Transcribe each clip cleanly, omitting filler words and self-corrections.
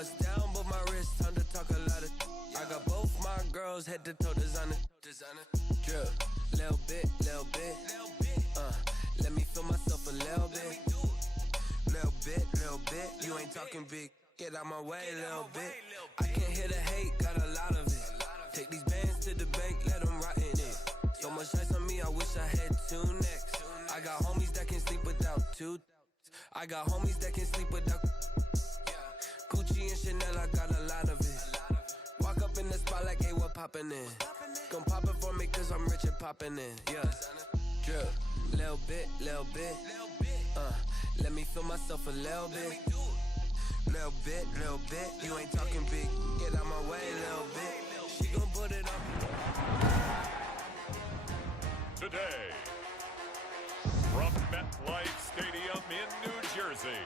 bust down, but my wrist time to talk a lot of. I got both my girls head to toe designer. Drip, little bit. Let me feel myself a little bit. Little bit. You ain't talking big. Get out my way, little bit. I can't hear the hate, got a lot of it. Take these bands to the bank, let them rot in it. So much ice on me, I wish I had two necks. I got homies that can sleep without two. I got homies that can sleep without. Gucci and Chanel, I got a lot of it. Walk up in the spot like, hey, what poppin' in? Gon' pop it for me cause I'm rich and poppin' in. Yeah, drip, little bit. Let me feel myself a little bit. Little bit. You ain't talking big. Get out my way, little bit. She gon' put it on. Today, from MetLife Stadium in New Jersey,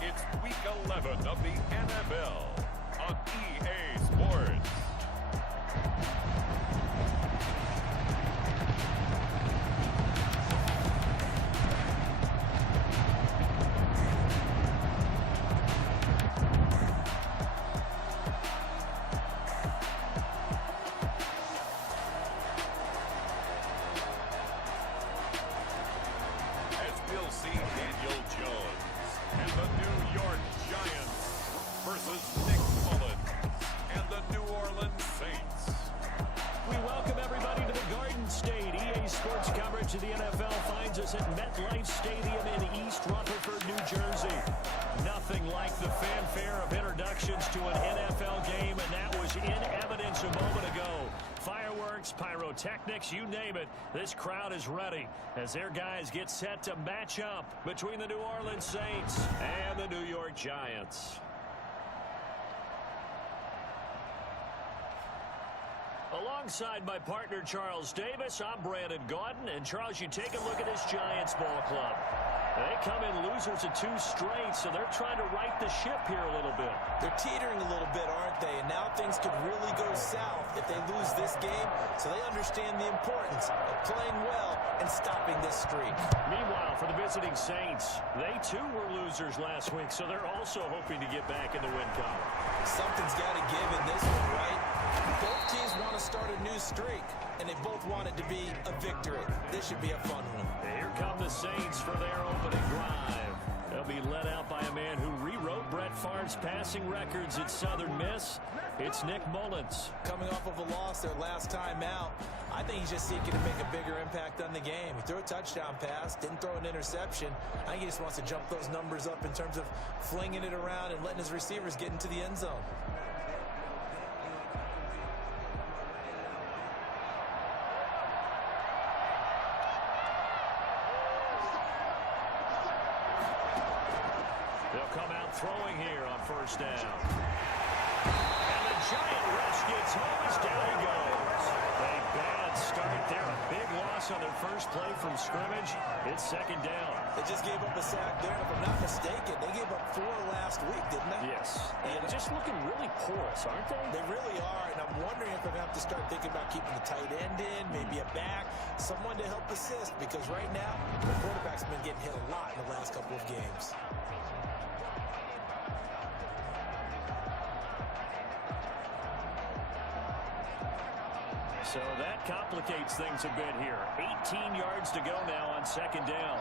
it's Week 11 of the NFL on EA Sports. The NFL finds us at MetLife Stadium in East Rutherford, New Jersey. Nothing like the fanfare of introductions to an NFL game, and that was in evidence a moment ago. Fireworks, pyrotechnics, you name it. This crowd is ready as their guys get set to match up between the New Orleans Saints and the New York Giants. Alongside my partner, Charles Davis, I'm Brandon Gaudin. And, Charles, you take a look at this Giants ball club. They come in losers of 2 straight, so they're trying to right the ship here a little bit. They're teetering a little bit, aren't they? And now things could really go south if they lose this game, so they understand the importance of playing well and stopping this streak. Meanwhile, for the visiting Saints, they too were losers last week, so they're also hoping to get back in the win column. Something's got to give in this one, right? Both teams want to start a new streak, and they both want it to be a victory. This should be a fun one. Here come the Saints for their opening drive. They'll be led out by a man who rewrote Brett Favre's passing records at Southern Miss. It's Nick Mullins. Coming off of a loss their last time out, I think he's just seeking to make a bigger impact on the game. He threw a touchdown pass, didn't throw an interception. I think he just wants to jump those numbers up in terms of flinging it around and letting his receivers get into the end zone. Throwing here on first down. And the Giant rush gets home as down he goes. A bad start there. A big loss on their first play from scrimmage. It's second down. They just gave up a sack there. If I'm not mistaken, they gave up 4 last week, didn't they? Yes. And just looking really porous, aren't they? They really are. And I'm wondering if they're going to have to start thinking about keeping the tight end in, maybe a back, someone to help assist. Because right now, the quarterback's been getting hit a lot in the last couple of games. So that complicates things a bit here. 18 yards to go now on second down.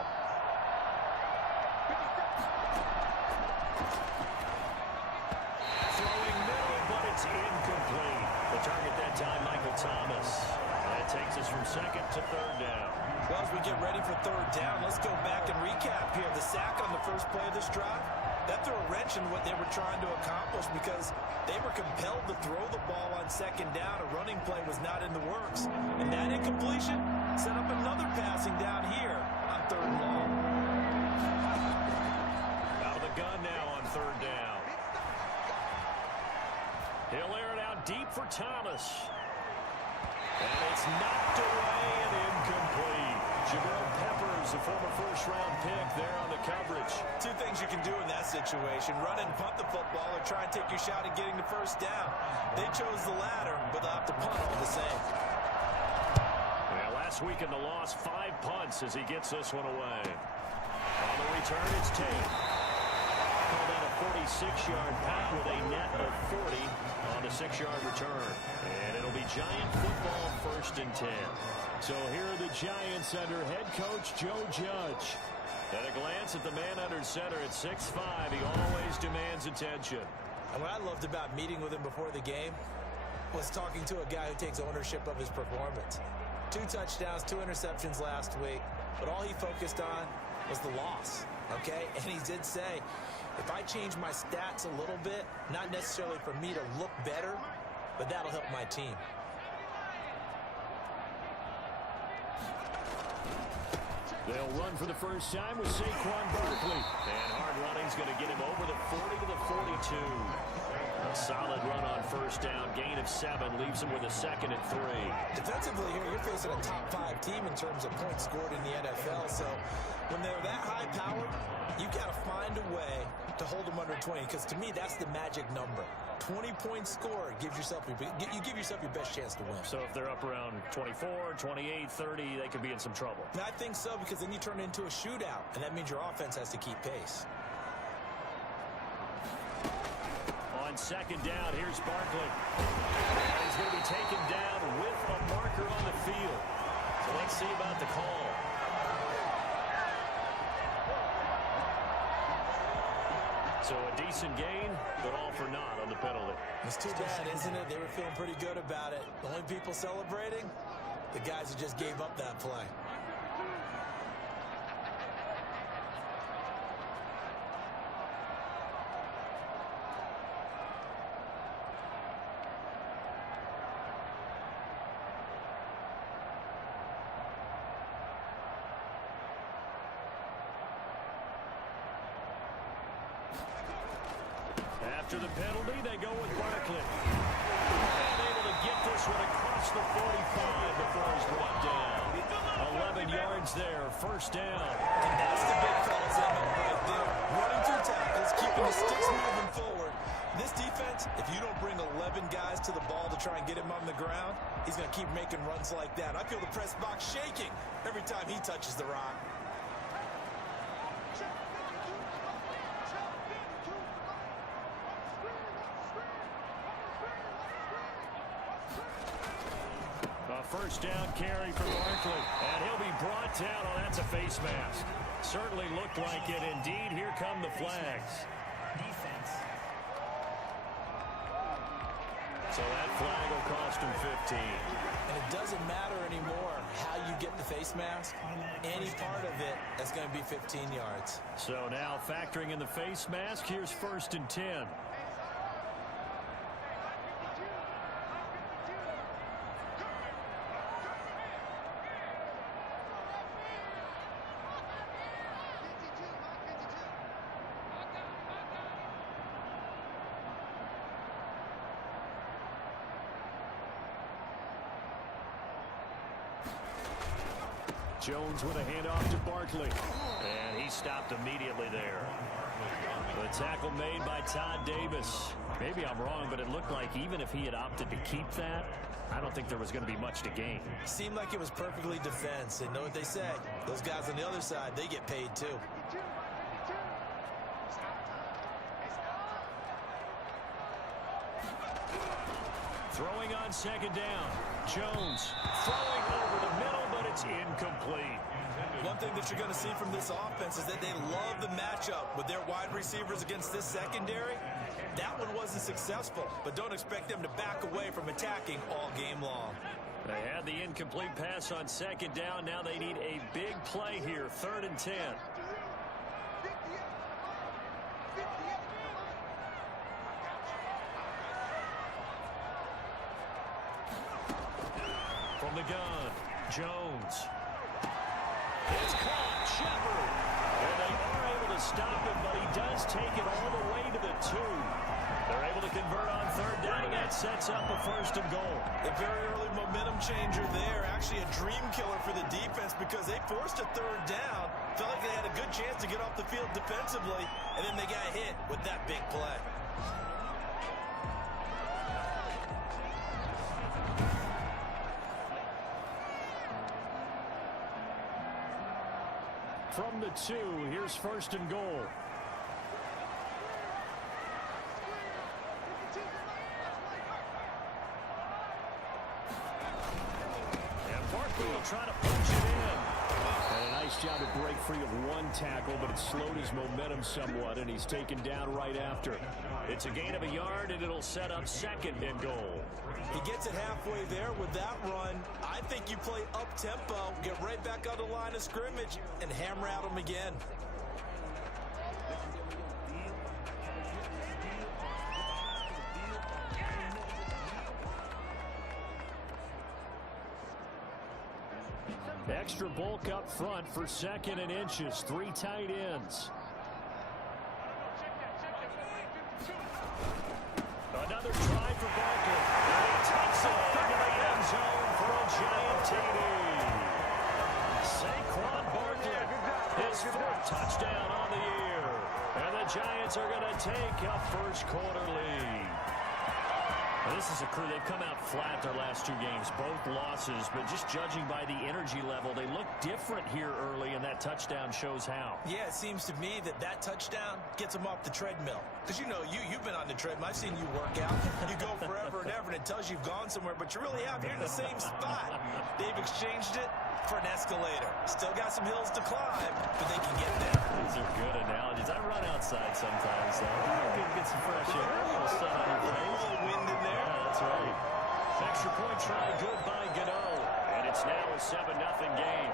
Throwing middle, but it's incomplete. The target that time, Michael Thomas. That takes us from second to third down. Well, as we get ready for third down, let's go back and recap here. The sack on the first play of this drive, that threw a wrench in what they were trying to accomplish because they were compelled to throw the ball on second down. A running play was not in the works. And that incompletion set up another passing down here on third and long. Out of the gun now on third down. He'll air it out deep for Thomas. And it's knocked away and incomplete. Jabril Peppers, a former first-round pick there on the coverage. 2 things you can do in that situation. Run and punt the football or try and take your shot at getting the first down. They chose the latter, but they'll have to punt all the same. Well, last week in the loss, 5 punts as he gets this one away. On the return, it's Tate. 36-yard punt with a net of 40 on the 6-yard return. And it'll be Giant football 1st and 10. So here are the Giants under head coach Joe Judge. At a glance at the man under center at 6'5", he always demands attention. And what I loved about meeting with him before the game was talking to a guy who takes ownership of his performance. 2 touchdowns, 2 interceptions last week, but all he focused on was the loss, okay? And he did say, if I change my stats a little bit, not necessarily for me to look better, but that'll help my team. They'll run for the first time with Saquon Barkley. And hard running's going to get him over the 40 to the 42. A solid run on first down. Gain of 7 leaves him with a 2nd and 3. Defensively here, you're facing a top 5 team in terms of points scored in the NFL. So when they're that high powered, you got to find a way to hold them under 20. Because to me, that's the magic number. 20 points scored gives yourself you give yourself your best chance to win. So if they're up around 24, 28, 30, they could be in some trouble. And I think so, because then you turn it into a shootout, and that means your offense has to keep pace. On 2nd down, here's Barkley. And he's going to be taken down with a marker on the field. So let's see about the call. So a decent gain, but all for naught on the penalty. It's too bad, isn't it? They were feeling pretty good about it. The only people celebrating, the guys who just gave up that play. After the penalty, they go with Barkley. And able to get this one across the 45 before he's brought down. 11 yards there, first down. And that's the big fella's MO right there. Running through tackles, keeping the sticks moving forward. This defense, if you don't bring 11 guys to the ball to try and get him on the ground, he's going to keep making runs like that. I feel the press box shaking every time he touches the rock. First down carry for Barkley. And he'll be brought down. Oh, that's a face mask. Certainly looked like it. Indeed, here come the flags. Defense. So that flag will cost him 15. And it doesn't matter anymore how you get the face mask. Any part of it, that's going to be 15 yards. So now factoring in the face mask, here's 1st and 10. Jones with a handoff to Barkley. And he stopped immediately there. The tackle made by Todd Davis. Maybe I'm wrong, but it looked like even if he had opted to keep that, I don't think there was going to be much to gain. Seemed like it was perfectly defense. And know what they say? Those guys on the other side, they get paid too. Throwing on 2nd down. Jones throwing over the middle, but it's incomplete. One thing that you're going to see from this offense is that they love the matchup with their wide receivers against this secondary. That one wasn't successful, but don't expect them to back away from attacking all game long. They had the incomplete pass on 2nd down. Now they need a big play here, 3rd and 10. From the gun, Jones. It's caught, Shepard. And they are able to stop him, but he does take it all the way to the 2. They're able to convert on 3rd down, and that sets up a 1st and goal. A very early momentum changer there. Actually a dream killer for the defense because they forced a 3rd down. Felt like they had a good chance to get off the field defensively, and then they got hit with that big play. From the 2, here's 1st and goal. they'll try to punch it in. And a nice job to break free of one tackle, but it slowed his momentum somewhat, and he's taken down right after. It's a gain of a yard, and it'll set up second and goal. He gets it halfway there with that run. I think you play up-tempo, get right back on the line of scrimmage, and hammer at him again. Extra bulk up front for second and inches. 3 tight ends. Another try for Barkley. And he takes it into the end zone for a giant TD. Saquon Barkley, his 4th touchdown on the year. And the Giants are going to take a first quarter lead. Now, this is a crew, they've come out flat their last 2 games, both losses, but just judging by the energy level, they look different here early, and that touchdown shows how. Yeah, it seems to me that touchdown gets them off the treadmill. Because, you know, you've been on the treadmill. I've seen you work out. You go forever and ever, and it tells you you've gone somewhere, but you really have. You're in the same spot. They've exchanged it for an escalator. Still got some hills to climb, but they can get there. These are good analogies. I run outside sometimes, though. Get some fresh air, a little sun on your face. A little wind in there. Yeah, that's right. Extra point try, good by Gano. And it's now a 7-0 game.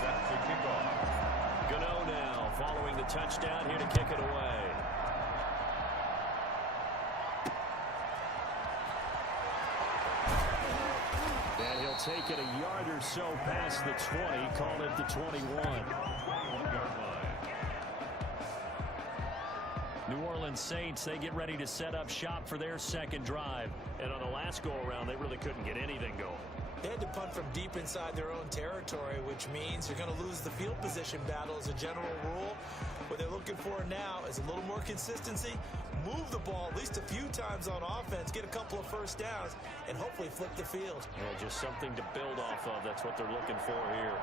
Set to kick off. Gano now following the touchdown here to kick it away. And he'll take it a yard or so past the 20, call it the 21. New Orleans Saints, they get ready to set up shop for their second drive. And on the last go-around, they really couldn't get anything going. They had to punt from deep inside their own territory, which means you're going to lose the field position battle as a general rule. What they're looking for now is a little more consistency, move the ball at least a few times on offense, get a couple of first downs, and hopefully flip the field. Yeah, just something to build off of. That's what they're looking for here.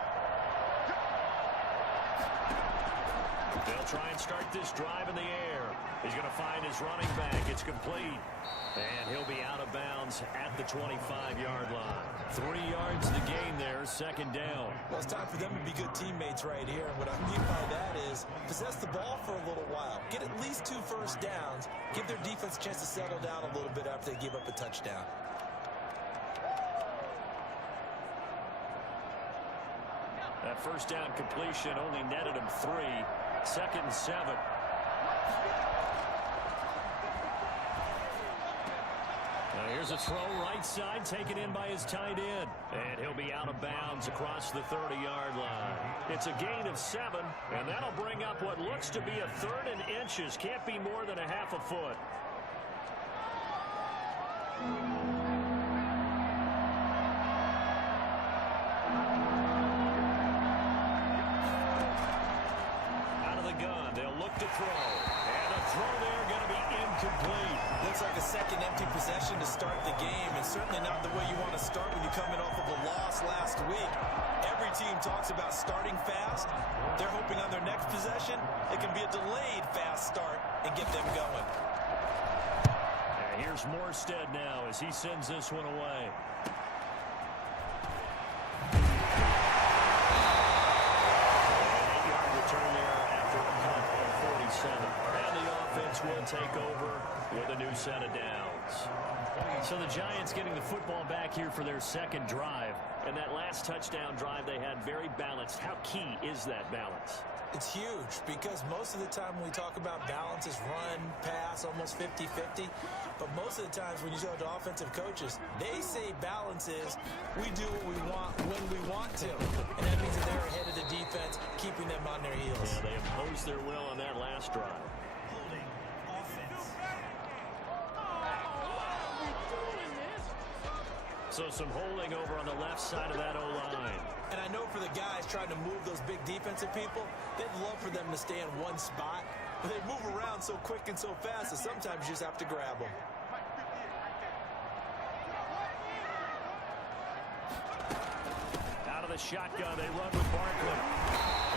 They'll try and start this drive in the air. He's going to find his running back. It's complete. And he'll be out of bounds at the 25-yard line. 3 yards to gain there, second down. Well, it's time for them to be good teammates right here. And what I mean by that is possess the ball for a little while. Get at least 2 first downs. Give their defense a chance to settle down a little bit after they give up a touchdown. That first down completion only netted him 3. Second and 7. Now here's a throw right side, taken in by his tight end. And he'll be out of bounds across the 30-yard line. It's a gain of 7, and that'll bring up what looks to be a 3rd and inches. Can't be more than a half a foot. Out of the gun, they'll look to throw. And a throw there going to be incomplete. Looks like a second empty possession to start the game, and certainly not the way you want to start when you're coming off of a loss last week. Every team talks about starting fast. They're hoping on their next possession it can be a delayed fast start and get them going. And here's Morstead now as he sends this one away. An 8-yard return there after a punt on 47. And the offense will take over with a new set of downs. So the Giants getting the football back here for their second drive. And that last touchdown drive they had very balanced. How key is that balance? It's huge because most of the time when we talk about balance is run, pass, almost 50-50. But most of the times when you talk to offensive coaches, they say balance is we do what we want when we want to. And that means that they're ahead of the defense, keeping them on their heels. Yeah, they imposed their will on that last drive. Holding offense. So some holding over on the left side of that O-line. And I know for the guys trying to move those big defensive people, they'd love for them to stay in one spot. But they move around so quick and so fast that sometimes you just have to grab them. Out of the shotgun, they run with Barkley.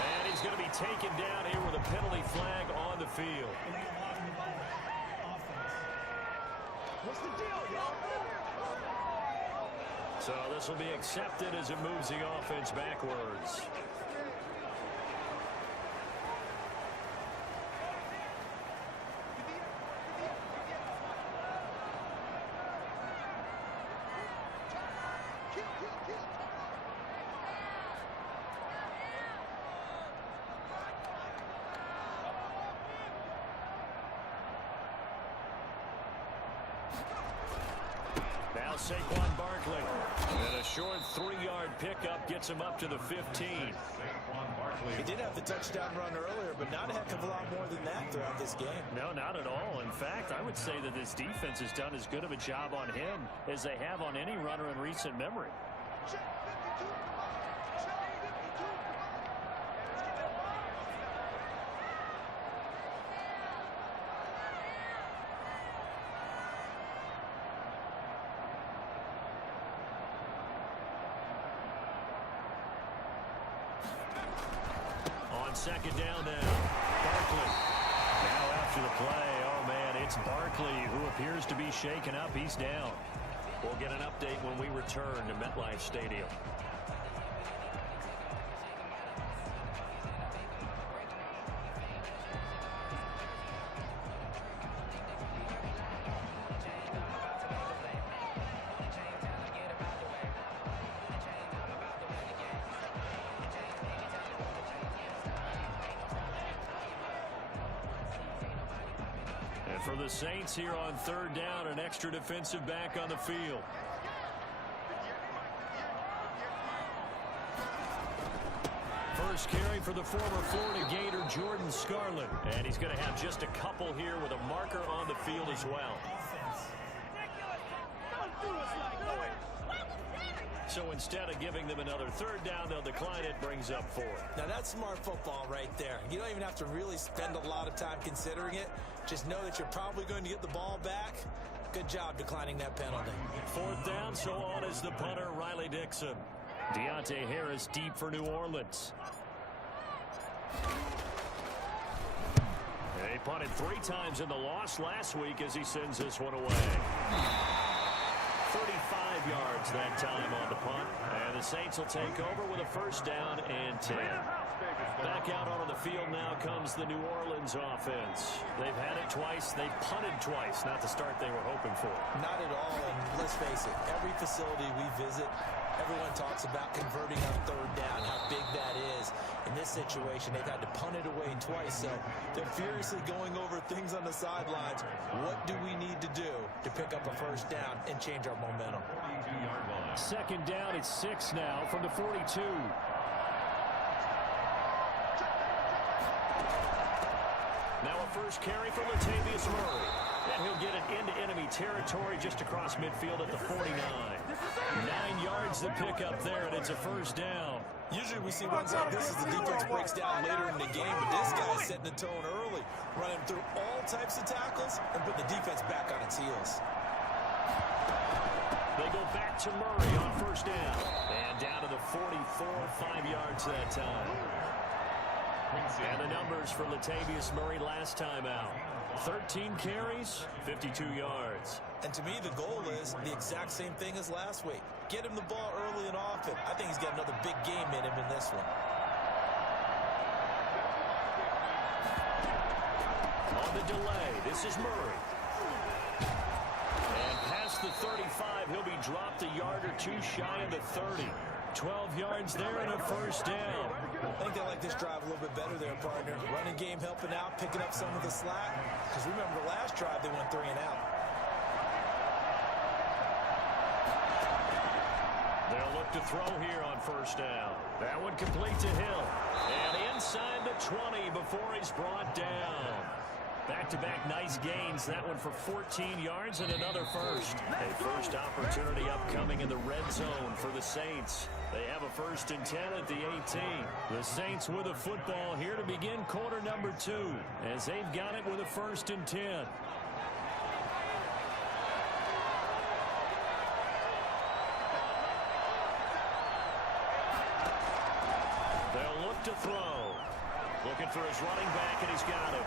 going to be taken down here with a penalty flag on the field. What's the deal, y'all? So this will be accepted as it moves the offense backwards. Now Saquon Barkley. And a short 3-yard pickup gets him up to the 15. He did have the touchdown run earlier, but not a heck of a lot more than that throughout this game. No, not at all. In fact, I would say that this defense has done as good of a job on him as they have on any runner in recent memory. Second down now. Barkley. Now after the play, oh man, it's Barkley who appears to be shaken up. He's down. We'll get an update when we return to MetLife Stadium. For the Saints here on third down, an extra defensive back on the field. First carry for the former Florida Gator, Jordan Scarlett. And he's going to have just a couple here with a marker on the field as well. So instead of giving them another third down, they'll decline it, brings up 4. Now that's smart football right there. You don't even have to really spend a lot of time considering it. Just know that you're probably going to get the ball back. Good job declining that penalty. Fourth down, so on is the punter, Riley Dixon. Deontay Harris deep for New Orleans. They punted 3 times in the loss last week as he sends this one away. 35 yards that time on the punt. And the Saints will take over with a first down and 10. Back out onto the field now comes the New Orleans offense. They've had it twice. They've punted twice. Not the start they were hoping for. Not at all. And let's face it, every facility we visit, everyone talks about converting on third down, how big that is. In this situation, they've had to punt it away twice, so they're furiously going over things on the sidelines. What do we need to do to pick up a first down and change our momentum? Second down, it's 6 now from the 42. Now a first carry for Latavius Murray. And he'll get it into enemy territory just across midfield at the 49. 9 yards to pick up there, and it's a first down. Usually we see ones like this as the defense breaks down later in the game, but this guy's setting the tone early, running through all types of tackles and put the defense back on its heels. They go back to Murray on first down. And down to the 44, 5 yards that time. And the numbers for Latavius Murray last time out. 13 carries, 52 yards. And to me, the goal is the exact same thing as last week. Get him the ball early and often. I think he's got another big game in him in this one. On the delay, this is Murray. And past the 35, he'll be dropped a yard or 2 shy of the 30. 12 yards there and a first down. I think they like this drive a little bit better there, partner. Running game helping out, picking up some of the slack. Because remember, the last drive they went 3 and out. They'll look to throw here on first down. That one complete to Hill. And inside the 20 before he's brought down. Back-to-back nice gains. That one for 14 yards and another first. A first opportunity upcoming in the red zone for the Saints. They have a 1st and 10 at the 18. The Saints with a football here to begin quarter number 2 as they've got it with a 1st and 10. They'll look to throw. Looking for his running back, and he's got him.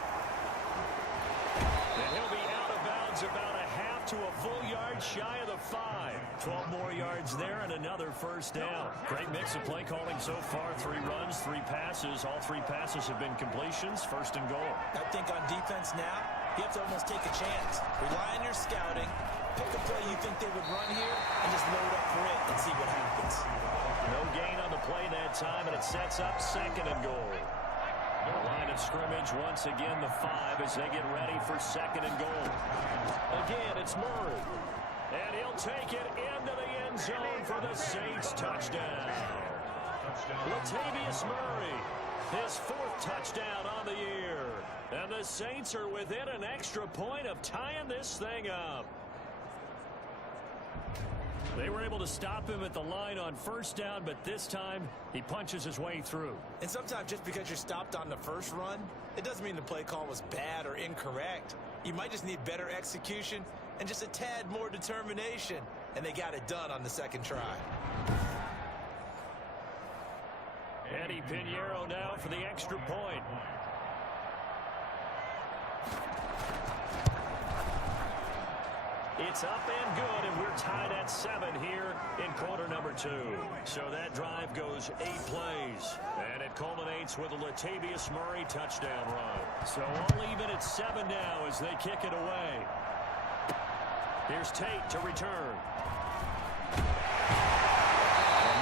And he'll be out of bounds about a half to a full yard shy of the 5. 12 more yards there and another first down. Great mix of play calling so far. 3 runs, 3 passes. All 3 passes have been completions. First and goal. I think on defense now, you have to almost take a chance. Rely on your scouting. Pick a play you think they would run here and just load up for it and see what happens. No gain on the play that time, and it sets up second and goal. The line of scrimmage once again the 5 as they get ready for second and goal. Again, it's Murray. And he'll take it into the end zone for the Saints touchdown. Latavius Murray, his 4th touchdown on the year. And the Saints are within an extra point of tying this thing up. They were able to stop him at the line on first down, but this time he punches his way through. And sometimes just because you're stopped on the first run, it doesn't mean the play call was bad or incorrect. You might just need better execution and just a tad more determination. And they got it done on the second try. Eddie Pinheiro now for the extra point. It's up and good, and we're tied at 7 here in quarter number 2. So that drive goes 8 plays, and it culminates with a Latavius Murray touchdown run. So all even at 7 now as they kick it away. Here's Tate to return. And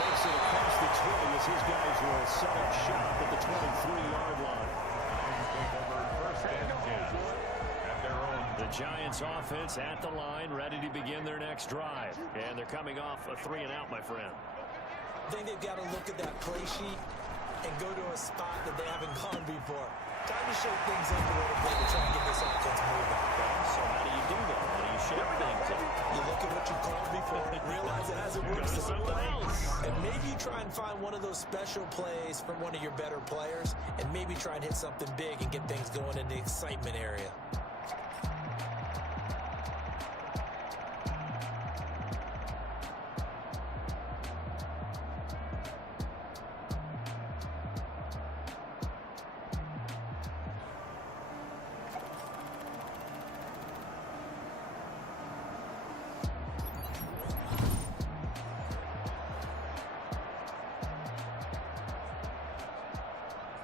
makes it across the 20 as his guys will set up shop at the 23-yard line. First and 10. The Giants offense at the line, ready to begin their next drive. And they're coming off a 3-and-out, my friend. I think they've got to look at that play sheet and go to a spot that they haven't gone before. Time to shake things up a little bit to try and get this offense moving. So how do you do that? How do you shake things up? You look at what you called before and realize it hasn't worked so well. And maybe you try and find one of those special plays from one of your better players and maybe try and hit something big and get things going in the excitement area.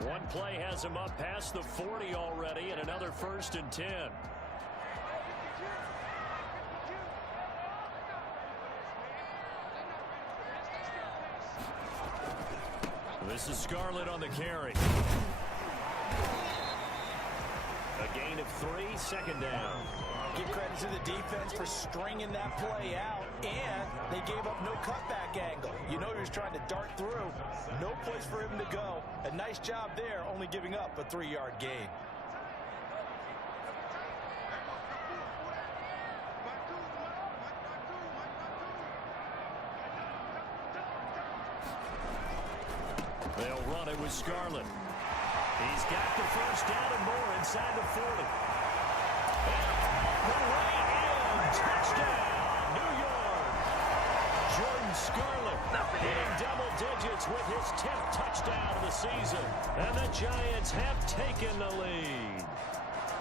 One play has him up past the 40 already, and another 1st and 10. This is Scarlett on the carry. A gain of 3, second down. Give credit to the defense for stringing that play out, and they gave up no cutback angle. You know he was trying to dart through. No place for him to go. A nice job there, only giving up a 3-yard gain. They'll run it with Scarlett. He's got the first down and more inside the 40. The way in, touchdown, New York. Jordan Scarlett hitting double digits with his 10th touchdown of the season. And the Giants have taken the lead.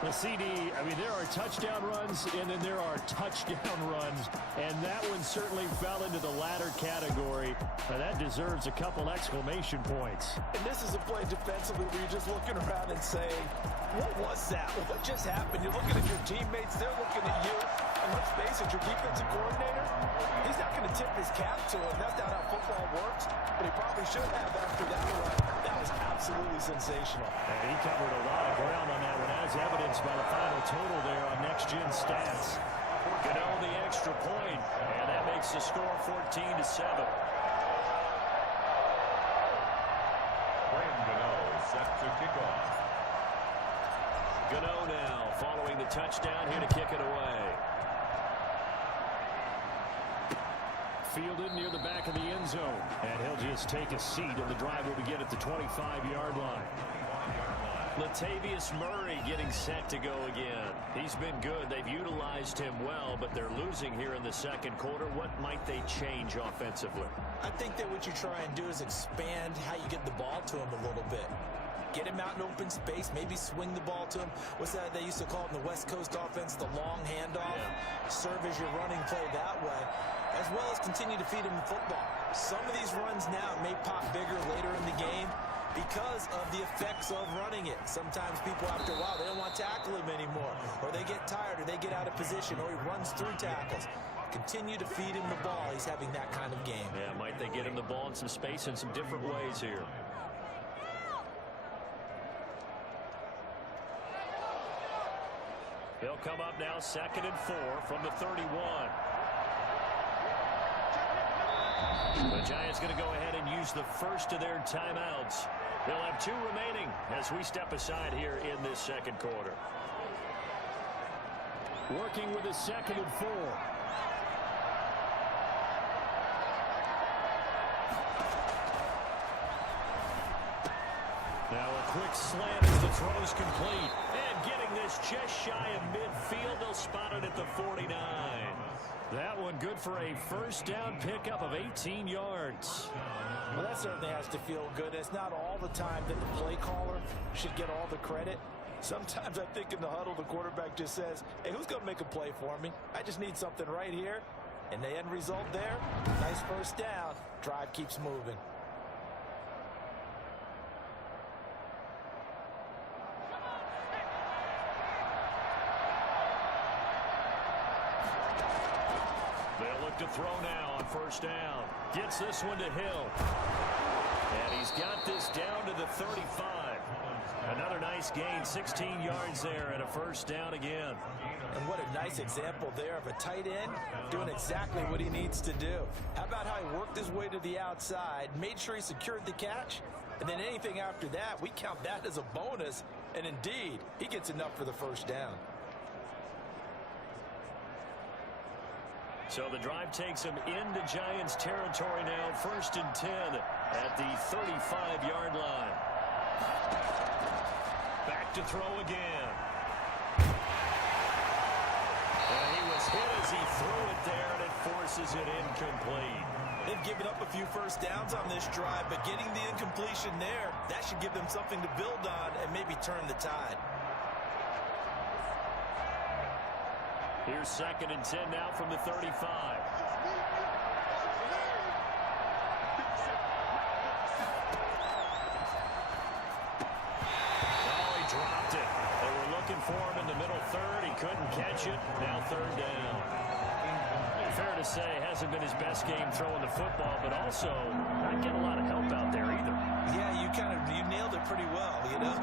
The CD, I mean, there are touchdown runs, and then there are touchdown runs, and that one certainly fell into the latter category. That deserves a couple exclamation points. And this is a play defensively where you're just looking around and saying, what was that? What just happened? You're looking at your teammates, they're looking at you, and let's face it, your defensive coordinator, he's not going to tip his cap to it. That's not how football works, but he probably should have after that run. That was absolutely sensational. And he covered a lot of ground on that one, as evidenced by the final total there on Next Gen Stats. Gano the extra point, and that makes the score 14-7. Brandon Gano set to kick off. Gano now following the touchdown here to kick it away. Fielded near the back of the end zone, and he'll just take a seat, and the drive will begin at the 25-yard line. Latavius Murray getting set to go again. He's been good. They've utilized him well, but they're losing here in the second quarter. What might they change offensively? I think that what you try and do is expand how you get the ball to him a little bit. Get him out in open space, maybe swing the ball to him. What's that they used to call it in the West Coast offense, the long handoff? Yeah. Serve as your running play that way, as well as continue to feed him the football. Some of these runs now may pop bigger later in the game because of the effects of running it. Sometimes people, after a while, they don't want to tackle him anymore, or they get tired, or they get out of position, or he runs through tackles. Continue to feed him the ball. He's having that kind of game. Yeah, might they get him the ball in some space in some different ways here. They'll come up now 2nd and 4 from the 31. The Giants going to go ahead and use the first of their timeouts. They'll have 2 remaining as we step aside here in this second quarter. Working with a 2nd and 4. Now a quick slant as the throw is complete. And getting this just shy of midfield. They'll spot it at the 49. That one good for a first down pickup of 18 yards. Well, that certainly has to feel good. It's not all the time that the play caller should get all the credit. Sometimes I think in the huddle, the quarterback just says, hey, who's going to make a play for me? I just need something right here. And the end result there, nice first down. Drive keeps moving. They'll look to throw now on first down. Gets this one to Hill. And he's got this down to the 35. Another nice gain, 16 yards there and a first down again. And what a nice example there of a tight end doing exactly what he needs to do. How about how he worked his way to the outside, made sure he secured the catch, and then anything after that, we count that as a bonus. And indeed, he gets enough for the first down. So the drive takes him into Giants territory now, 1st and 10 at the 35-yard line. Back to throw again. And he was hit as he threw it there, and it forces it incomplete. They've given up a few first downs on this drive, but getting the incompletion there, that should give them something to build on and maybe turn the tide. Here's 2nd and 10 now from the 35. Dropped it. They were looking for him in the middle third. He couldn't catch it. Now 3rd down. Fair to say, hasn't been his best game throwing the football, but also not getting a lot of help out there either. Yeah, you nailed it pretty well, you know.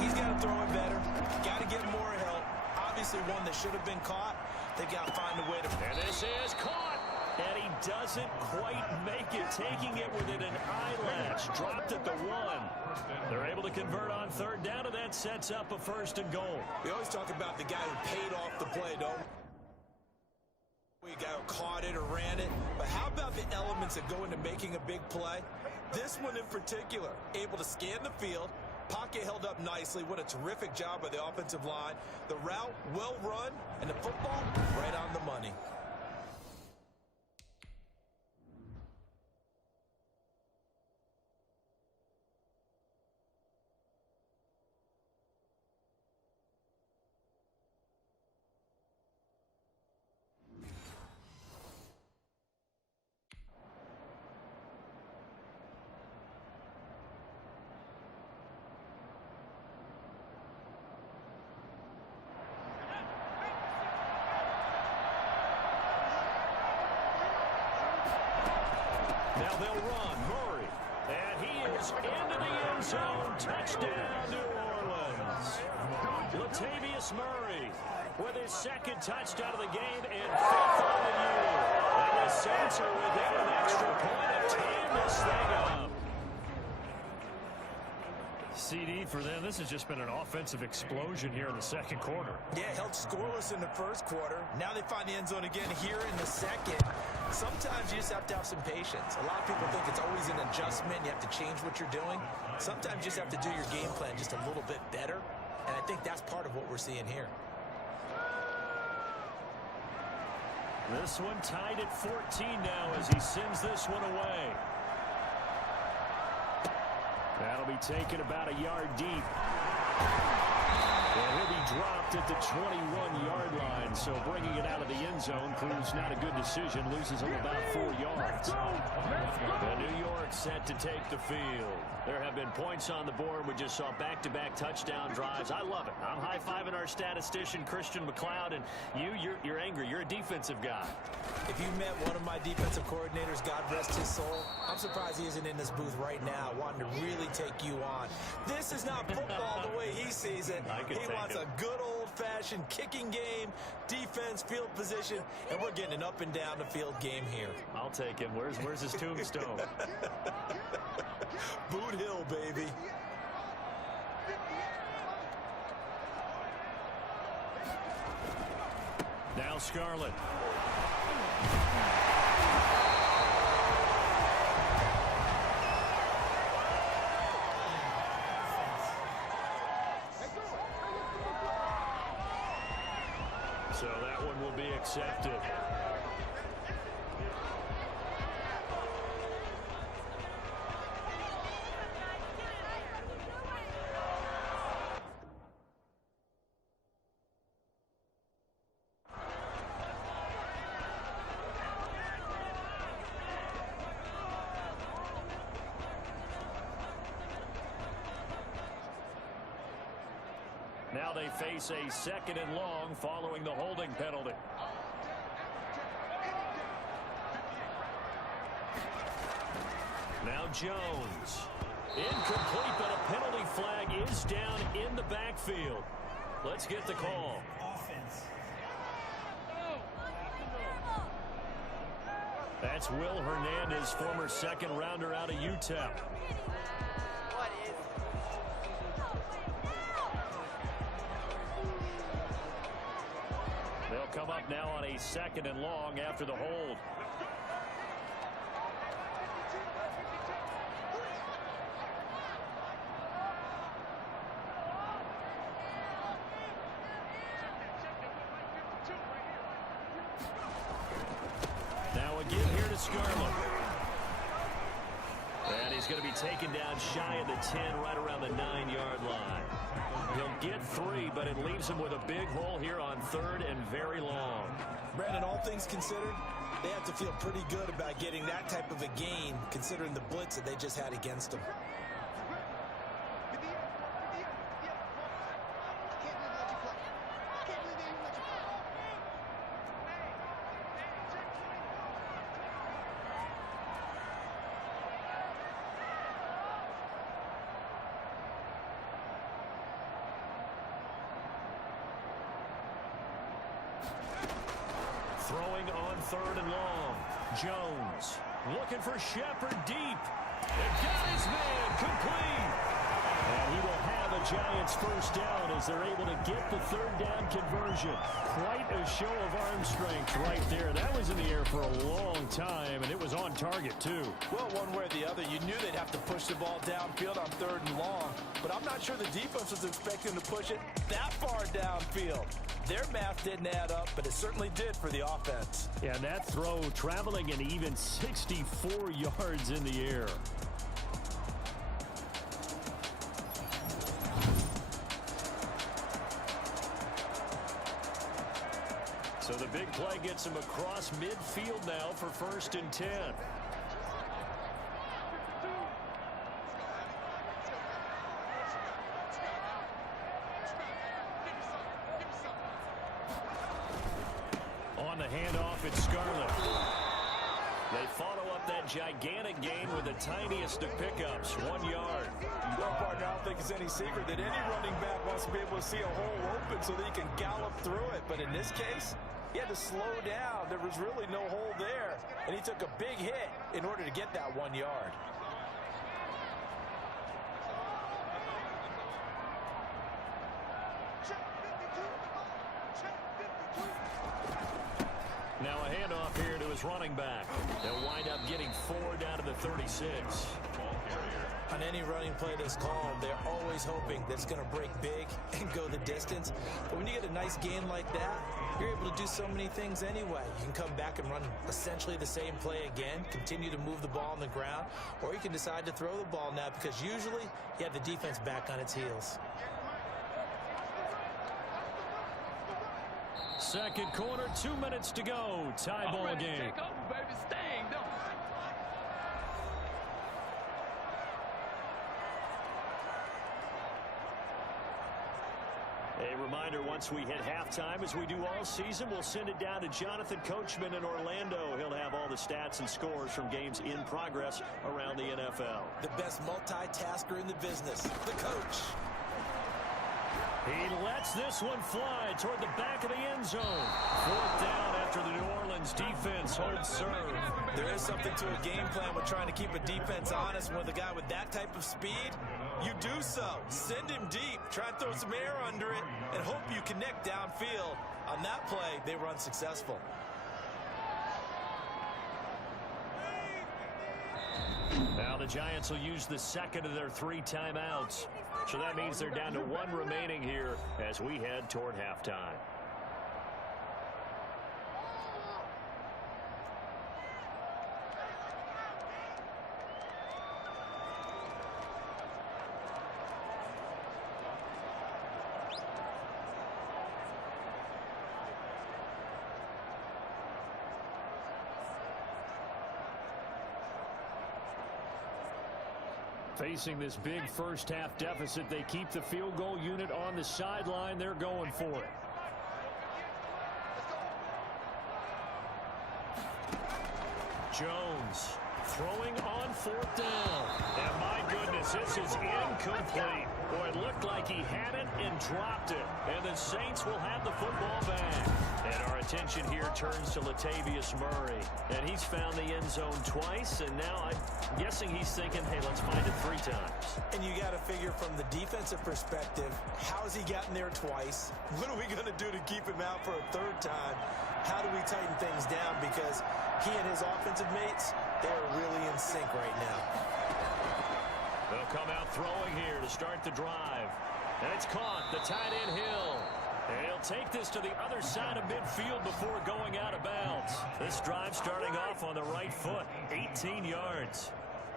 He's got to throw it better. Got to get more help. Obviously one that should have been caught. They got to find a way to... And this is caught. And he doesn't quite make it, taking it within an eyelash. Dropped at the 1. They're able to convert on 3rd down, and that sets up a 1st and goal. We always talk about the guy who paid off the play, don't we? The guy who caught it or ran it. But how about the elements that go into making a big play? This one in particular, able to scan the field. Pocket held up nicely. What a terrific job by the offensive line. The route, well run, and the football, right on the money. Now they'll run. Murray. And he is into the end zone. Touchdown, New Orleans. Latavius Murray with his 2nd touchdown of the game and 5th on the year. And the Saints are within an extra point of tying this thing up. CD for them. This has just been an offensive explosion here in the second quarter. Yeah, held scoreless in the first quarter. Now they find the end zone again here in the second. Sometimes you just have to have some patience. A lot of people think it's always an adjustment. You have to change what you're doing. Sometimes you just have to do your game plan just a little bit better. And I think that's part of what we're seeing here. This one tied at 14 now as he sends this one away. That'll be taken about a yard deep. And he'll be dropped at the 21-yard line, so bringing it out of the end zone proves not a good decision, loses him about 4 yards. And New York set to take the field. There have been points on the board. We just saw back-to-back touchdown drives. I love it. I'm high-fiving our statistician, Christian McLeod, and you're angry. You're a defensive guy. If you met one of my defensive coordinators, God rest his soul, I'm surprised he isn't in this booth right now wanting to really take you on. This is not football the way he sees it. He wants a good old-fashioned kicking game, defense, field position, and we're getting an up-and-down-the-field game here. I'll take him. Where's his tombstone? Boot Hill, baby. Now Scarlett. So that one will be accepted. Now they face a 2nd and long following the holding penalty. Now Jones. Incomplete, but a penalty flag is down in the backfield. Let's get the call. That's Will Hernandez, former 2nd rounder out of Utah. They'll come up now on a 2nd and long after the hold. Now again here to Scarlett. And he's going to be taken down shy of the 10, right around the 9-yard line. He'll get 3, but it leaves him with a big hole here on 3rd and very long. Brandon, all things considered, they have to feel pretty good about getting that type of a gain, considering the blitz that they just had against them. Throwing on 3rd and long. Jones looking for Shepard deep. And got his man complete. And he will have a Giants first down as they're able to get the 3rd down conversion. Quite a show of arm strength right there. That was in the air for a long time, and it was on target, too. Well, one way or the other, you knew they'd have to push the ball downfield on 3rd and long. But I'm not sure the defense was expecting to push it that far downfield. Their math didn't add up, but it certainly did for the offense. Yeah, that throw traveling an even 64 yards in the air. So the big play gets him across midfield now for 1st and 10. On the handoff, it's Scarlett. They follow up that gigantic gain with the tiniest of pickups, 1 yard. Well, partner, I don't think it's any secret that any running back wants to be able to see a hole open so that he can gallop through it. But in this case, he had to slow down. There was really no hole there. And he took a big hit in order to get that 1 yard. Now a handoff here to his running back. They'll wind up getting 4 down to the 36. On any running play that's called, they're always hoping that it's going to break big and go the distance. But when you get a nice gain like that, you're able to do so many things anyway. You can come back and run essentially the same play again, continue to move the ball on the ground, or you can decide to throw the ball now because usually you have the defense back on its heels. Second quarter, 2 minutes to go. Tie ball game. Take over, baby. Staying, don't. A reminder, once we hit halftime, as we do all season, we'll send it down to Jonathan Coachman in Orlando. He'll have all the stats and scores from games in progress around the NFL. The best multitasker in the business, the coach. He lets this one fly toward the back of the end zone. Fourth down after the New Orleans defense holds serve. There is something to a game plan with trying to keep a defense honest. When the guy with that type of speed, you do so. Send him deep. Try and throw some air under it and hope you connect downfield. On that play, they were unsuccessful. Now the Giants will use the second of their 3 timeouts. So that means they're down to 1 remaining here as we head toward halftime. Facing this big first-half deficit, they keep the field goal unit on the sideline. They're going for it. Jones throwing on 4th down. And my goodness, this is incomplete. Boy, it looked like he had it and dropped it. And the Saints will have the football back. And our attention here turns to Latavius Murray. And he's found the end zone twice, and now I'm guessing he's thinking, hey, let's find it 3 times. And you got to figure from the defensive perspective, how's he gotten there twice? What are we going to do to keep him out for a 3rd time? How do we tighten things down? Because he and his offensive mates, they're really in sync right now. They'll come out throwing here to start the drive. And it's caught. The tight end Hill. And he'll take this to the other side of midfield before going out of bounds. This drive starting off on the right foot. 18 yards.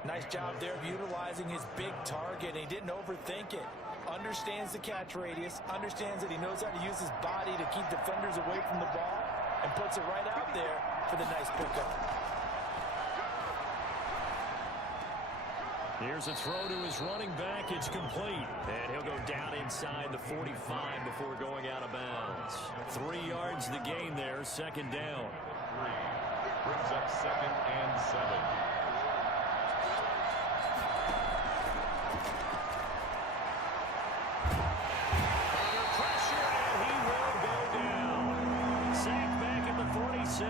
Nice job there of utilizing his big target. He didn't overthink it. Understands the catch radius. Understands that he knows how to use his body to keep defenders away from the ball. And puts it right out there for the nice pickup. Here's a throw to his running back. It's complete. And he'll go down inside the 45 before going out of bounds. 3 yards the gain there. 2nd down. Brings up 2nd and 7. Under pressure, and he will go down. Sacked back at the 46.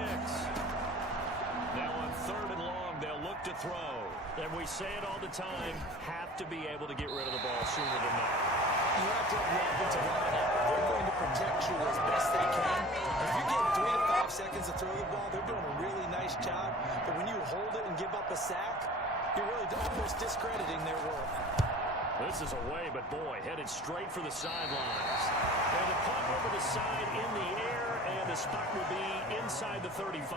Now on 3rd and long, they'll look to throw. And we say it all the time, have to be able to get rid of the ball sooner than that. You have to have the offensive line out. They're going to protect you as best they can. If you're getting 3 to 5 seconds to throw the ball, they're doing a really nice job. But when you hold it and give up a sack, you're really almost discrediting their work. This is away, but boy, headed straight for the sidelines. And the punt over the side in the air, and the spot will be inside the 35.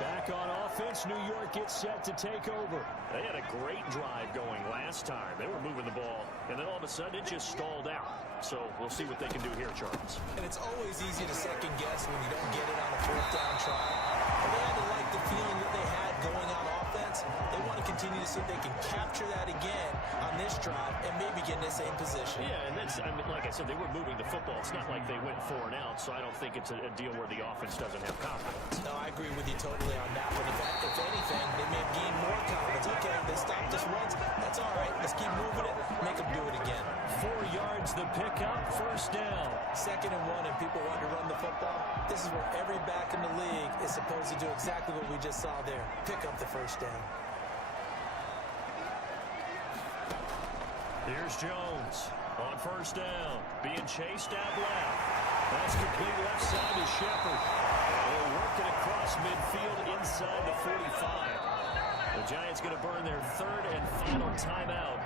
Back on offense, New York gets set to take over. They had a great drive going last time. They were moving the ball, and then all of a sudden it just stalled out. So we'll see what they can do here, Charles. And it's always easy to second guess when you don't get it on a 4th down try. But they had to like the feeling that they had going on offense. They want to continue to see if they can capture that again on this drive and maybe get in the same position. Yeah, and that's, I mean, like I said, they were moving the football. It's not like they went 4 and out, so I don't think it's a deal where the offense doesn't have confidence. No, I agree with you totally on that one. If anything, they may have gained more confidence. Okay, they stopped us once. That's all right. Let's keep moving it. Make them do it again. 4 yards the pickup, 1st down. 2nd and 1, and people want to run the football. This is where every back in the league is supposed to do exactly what we just saw there. Pick up the 1st down. Here's Jones on 1st down, being chased out left. That's complete left side to Shepard. They'll work it across midfield inside the 45. The Giants going to burn their 3rd and final timeout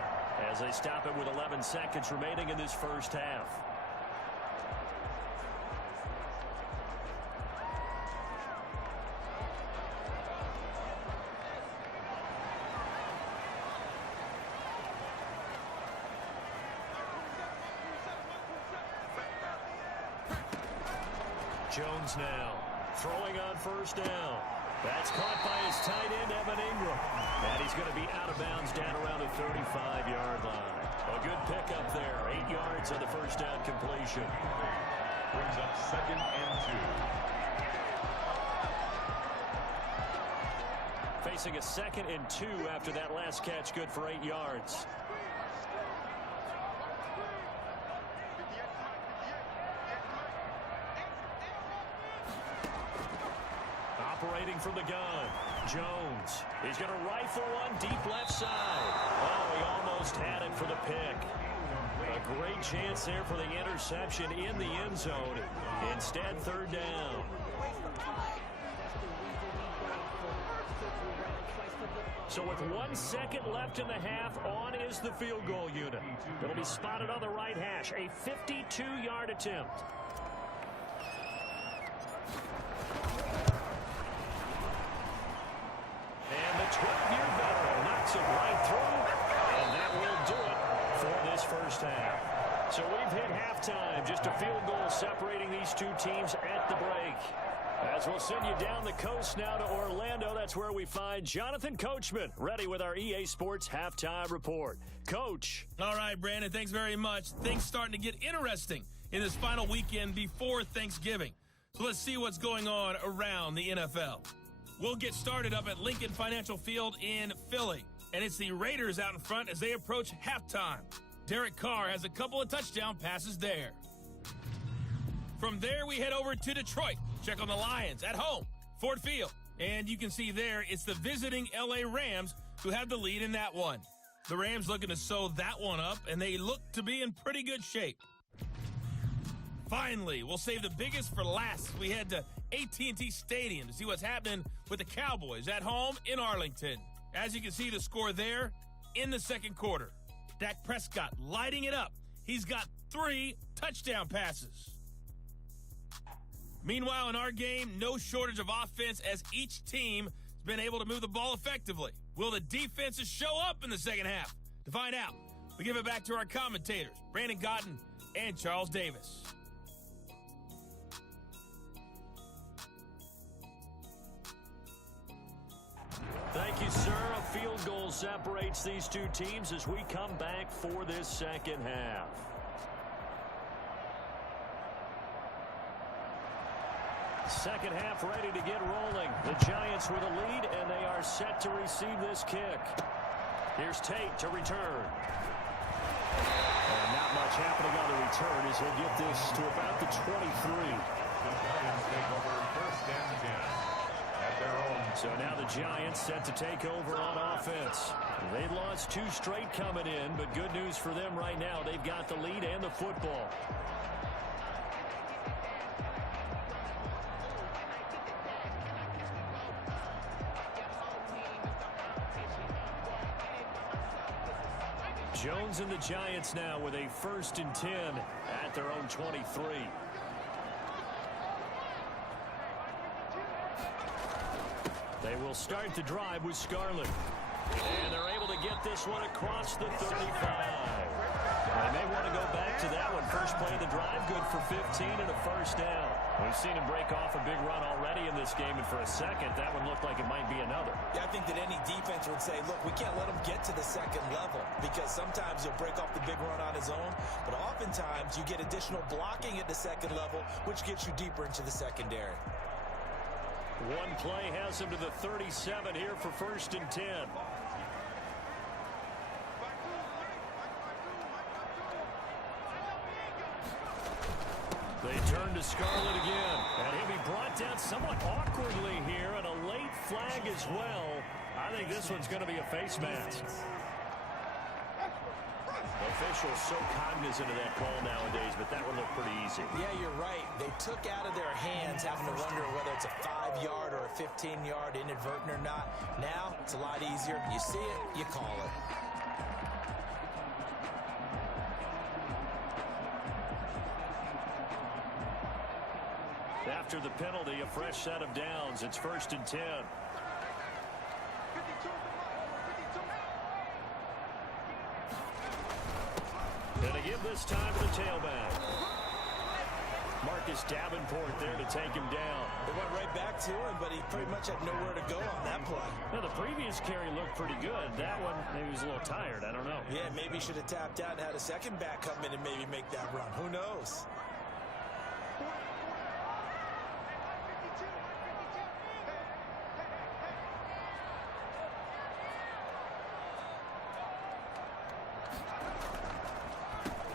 as they stop it with 11 seconds remaining in this 1st half. Jones now throwing on first down. That's caught by his tight end, Evan Ingram. And he's going to be out of bounds down around the 35-yard line. A good pickup there. 8 yards on the first down completion. Brings up 2nd and 2. Facing a 2nd and 2 after that last catch, good for 8 yards. Operating from the gun, Jones. He's going to rifle one deep left side. Oh, he almost had it for the pick. A great chance there for the interception in the end zone. Instead, 3rd down. So with 1 second left in the half, on is the field goal unit. It'll be spotted on the right hash. A 52-yard attempt. And the 12-year veteran knocks it right through, and that will do it for this first half. So we've hit halftime. Just a field goal separating these two teams at the break. As we'll send you down the coast now to Orlando, that's where we find Jonathan Coachman, ready with our EA Sports Halftime Report. Coach. All right, Brandon, thanks very much. Things starting to get interesting in this final weekend before Thanksgiving. So let's see what's going on around the NFL. We'll get started up at Lincoln Financial Field in Philly, and it's the Raiders out in front as they approach halftime. Derek Carr has a couple of touchdown passes there. From there, we head over to Detroit. Check on the Lions at home, Ford Field. And you can see there, it's the visiting L.A. Rams who have the lead in that one. The Rams looking to sew that one up, and they look to be in pretty good shape. Finally, we'll save the biggest for last. We head to AT&T Stadium to see what's happening with the Cowboys at home in Arlington. As you can see, the score there in the second quarter. Dak Prescott lighting it up. He's got 3 touchdown passes. Meanwhile, in our game, no shortage of offense as each team has been able to move the ball effectively. Will the defenses show up in the second half? To find out, we give it back to our commentators, Brandon Cotton and Charles Davis. Thank you, sir. A field goal separates these two teams as we come back for this second half. Second half ready to get rolling. The Giants with a lead, and they are set to receive this kick. Here's Tate to return. And not much happening on the return as he'll get this to about the 23. The Giants take over 1st and 10 at their own. So now the Giants set to take over on offense. They've lost 2 straight coming in, but good news for them right now. They've got the lead and the football. Jones and the Giants now with a 1st and 10 at their own 23. They will start the drive with Scarlett. And they're able to get this one across the 35. They may want to go back to that one. First play of the drive, good for 15 and a 1st down. We've seen him break off a big run already in this game, and for a second, that one looked like it might be another. Yeah, I think that any defense would say, look, we can't let him get to the second level because sometimes he'll break off the big run on his own, but oftentimes you get additional blocking at the second level, which gets you deeper into the secondary. One play has him to the 37 here for 1st and 10. They turn to Scarlett again, and he'll be brought down somewhat awkwardly here, and a late flag as well. I think this one's going to be a face mask. Officials so cognizant of that call nowadays, but that one looked pretty easy. Yeah, you're right. They took out of their hands having to wonder whether it's a 5-yard or a 15-yard inadvertent or not. Now, it's a lot easier. You see it, you call it. After the penalty, a fresh set of downs. It's 1st and 10. And to give this time to the tailback. Marcus Davenport there to take him down. They went right back to him, but he pretty much had nowhere to go on that play. Now, the previous carry looked pretty good. That one, maybe he was a little tired. I don't know. Yeah, maybe he should have tapped out and had a second back come in and maybe make that run. Who knows?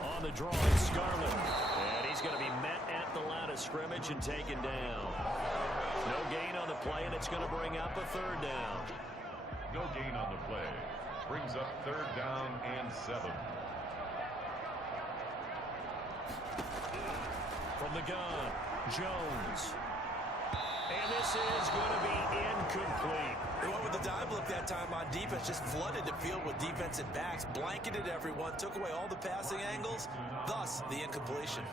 On the draw, it's Scarlett. And he's going to be met at the line of scrimmage and taken down. No gain on the play, and it's going to bring up a third down. No gain on the play. Brings up third down and 7. From the gun, Jones. And this is going to be incomplete. They went with the dive look that time on defense, just flooded the field with defensive backs, blanketed everyone, took away all the passing angles, thus the incompletion.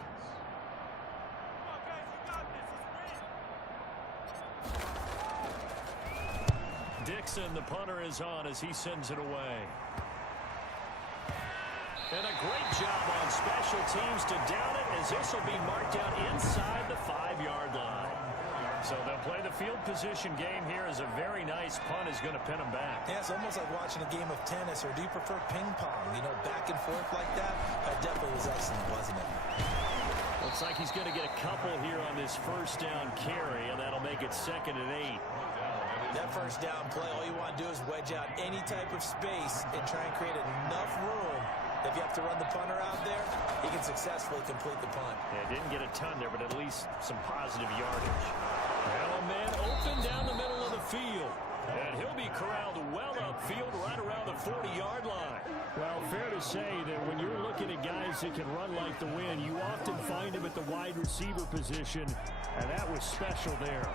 Dixon, the punter, is on as he sends it away. And a great job on special teams to down it, as this will be marked down inside the 5-yard line. So they'll play the field position game here, as a very nice punt is going to pin them back. Yeah, it's almost like watching a game of tennis, or do you prefer ping pong? You know, back and forth like that? That definitely was excellent, wasn't it? Looks like he's going to get a couple here on this first down carry, and that'll make it 2nd and 8. That first down play, all you want to do is wedge out any type of space and try and create enough room. If you have to run the punter out there, he can successfully complete the punt. Yeah, didn't get a ton there, but at least some positive yardage. Now a man open down the middle of the field. And he'll be corralled well upfield right around the 40-yard line. Well, fair to say that when you're looking at guys that can run like the wind, you often find him at the wide receiver position, and that was special there.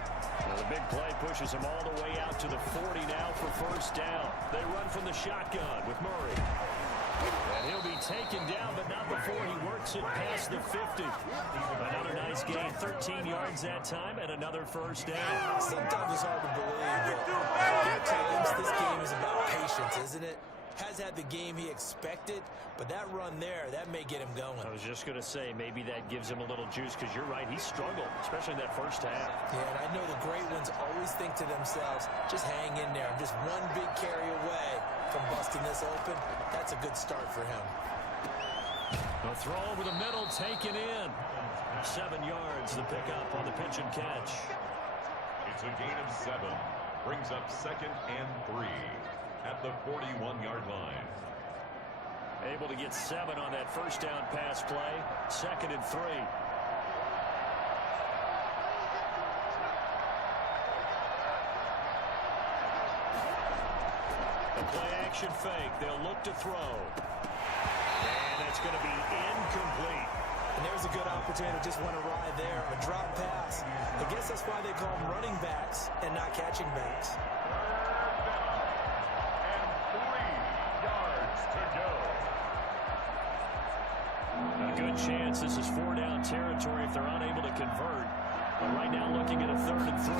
Now the big play pushes him all the way out to the 40 now for first down. They run from the shotgun with Murray. And he'll be taken down, but not before he works it past the 50. Another nice gain, 13 yards that time, and another first down. Sometimes it's hard to believe, but at times this game is about patience, isn't it? Has had the game he expected, but that run there, that may get him going. I was just going to say, maybe that gives him a little juice, because you're right, he struggled, especially in that first half. Yeah, and I know the great ones always think to themselves, just hang in there. I'm just one big carry away from busting this open. That's a good start for him. A throw over the middle, taken in. 7 yards, the pickup on the pitch and catch. It's a gain of 7. Brings up 2nd and 3 at the 41-yard line. Able to get 7 on that first down pass play. 2nd and 3. A play action fake. They'll look to throw. And that's going to be incomplete. And there's a good opportunity. Just went awry there. A drop pass. I guess that's why they call them running backs and not catching backs. And 3 yards to go. A good chance this is 4-down territory if they're unable to convert. But right now looking at a 3rd and 3.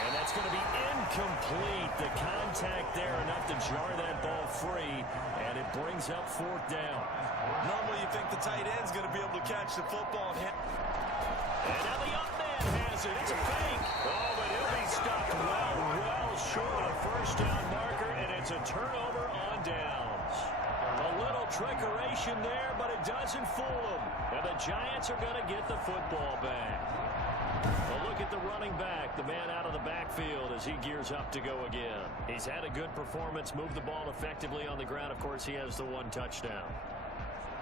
And that's going to be incomplete. The contact there enough to jar that ball free. And it brings up 4th down. Normally you think the tight end's going to be able to catch the football. And now the up man has it. It's a fake. Oh, but he'll be stopped well short of first down marker. And it's a turnover on downs. A little trickeration there, but it doesn't fool them. And the Giants are going to get the football back. A look at the running back, the man out of the backfield as he gears up to go again. He's had a good performance, moved the ball effectively on the ground. Of course, he has the 1 touchdown.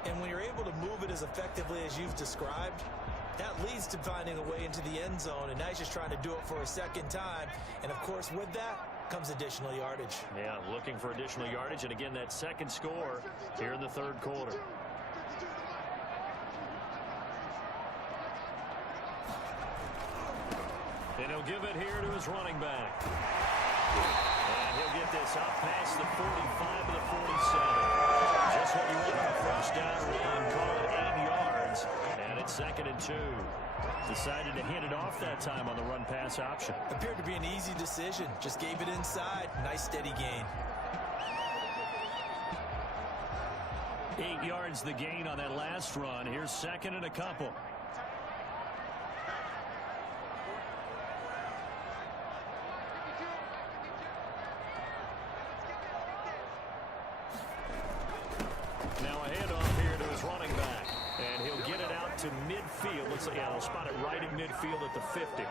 And when you're able to move it as effectively as you've described, that leads to finding a way into the end zone. And now he's just trying to do it for a second time. And, of course, with that comes additional yardage. Yeah, looking for additional yardage. And, again, that second score here in the 3rd quarter. And he'll give it here to his running back. And he'll get this up past the 45 to the 47. Just what you want on a first down run. Call it 8 yards. And it's 2nd and 2. Decided to hand it off that time on the run-pass option. Appeared to be an easy decision. Just gave it inside. Nice steady gain. 8 yards the gain on that last run. Here's second and a couple. Now a handoff here to his running back. And he'll get it out to midfield. Looks like, yeah, they'll spot it right in midfield at the 50.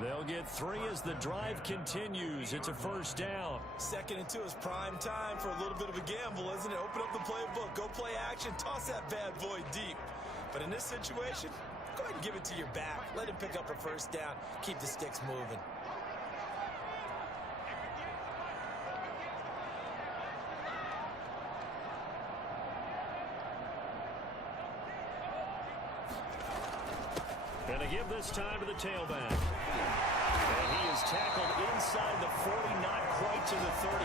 They'll get 3 as the drive continues. It's a first down. 2nd and 2 is prime time for a little bit of a gamble, isn't it? Open up the playbook, go play action, toss that bad boy deep. But in this situation, go ahead and give it to your back. Let him pick up a first down. Keep the sticks moving. And to give this time to the tailback. And he is tackled inside the 40, not quite to the 35.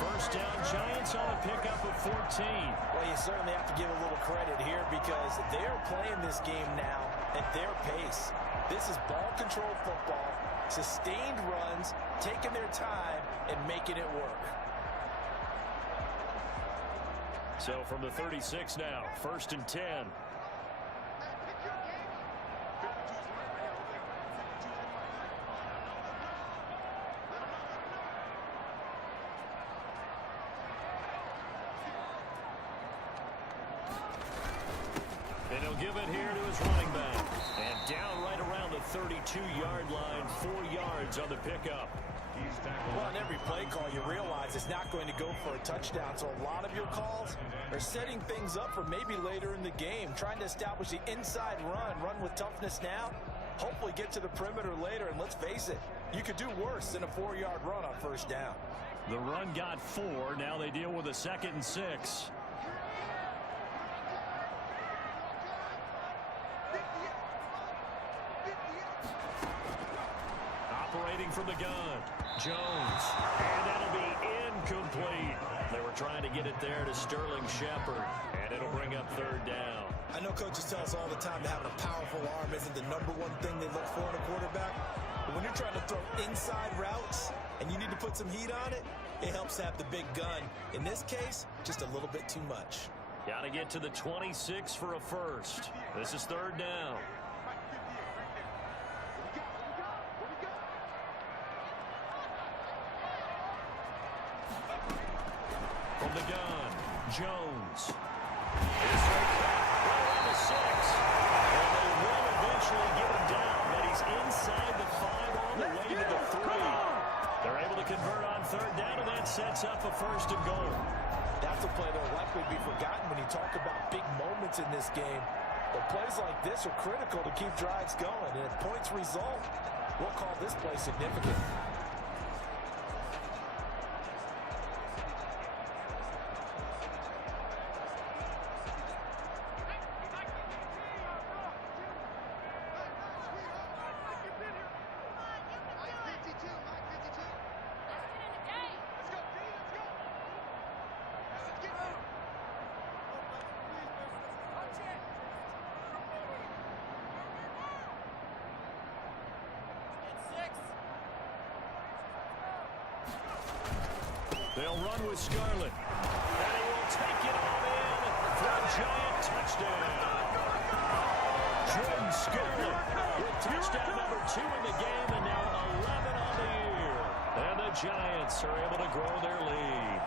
First down, Giants on a pickup of 14. Well, you certainly have to give a little credit here because they're playing this game now at their pace. This is ball-controlled football, sustained runs, taking their time, and making it work. So from the 36 now, 1st and 10. And he'll give it here to his running back. And down right around the 32-yard line, 4 yards on the pickup. Well, in every play call, you realize it's not going to go for a touchdown. So a lot of your calls are setting things up for maybe later in the game, trying to establish the inside run with toughness now, hopefully get to the perimeter later. And let's face it, you could do worse than a 4-yard run on first down. The run got 4. Now they deal with a 2nd and 6. Operating from the gun, Jones, and that'll be incomplete. They were trying to get it there to Sterling Shepard, and it'll bring up 3rd down. I know coaches tell us all the time that having a powerful arm isn't the #1 thing they look for in a quarterback. But when you're trying to throw inside routes and you need to put some heat on it, it helps to have the big gun. In this case, just a little bit too much. Got to get to the 26 for a first. This is 3rd down. From the gun, Jones. He's right back, right on the 6. And they will eventually get him down, but he's inside the 5 all the way to the 3. They're able to convert on 3rd down, and that sets up a 1st and goal. That's a play that will likely be forgotten when you talk about big moments in this game. But plays like this are critical to keep drives going, and if points result, we'll call this play significant. They'll run with Scarlett. And he will take it all in for a Giant touchdown. Jordan Scarlett with touchdown number 2 in the game, and now 11 on the year. And the Giants are able to grow their lead.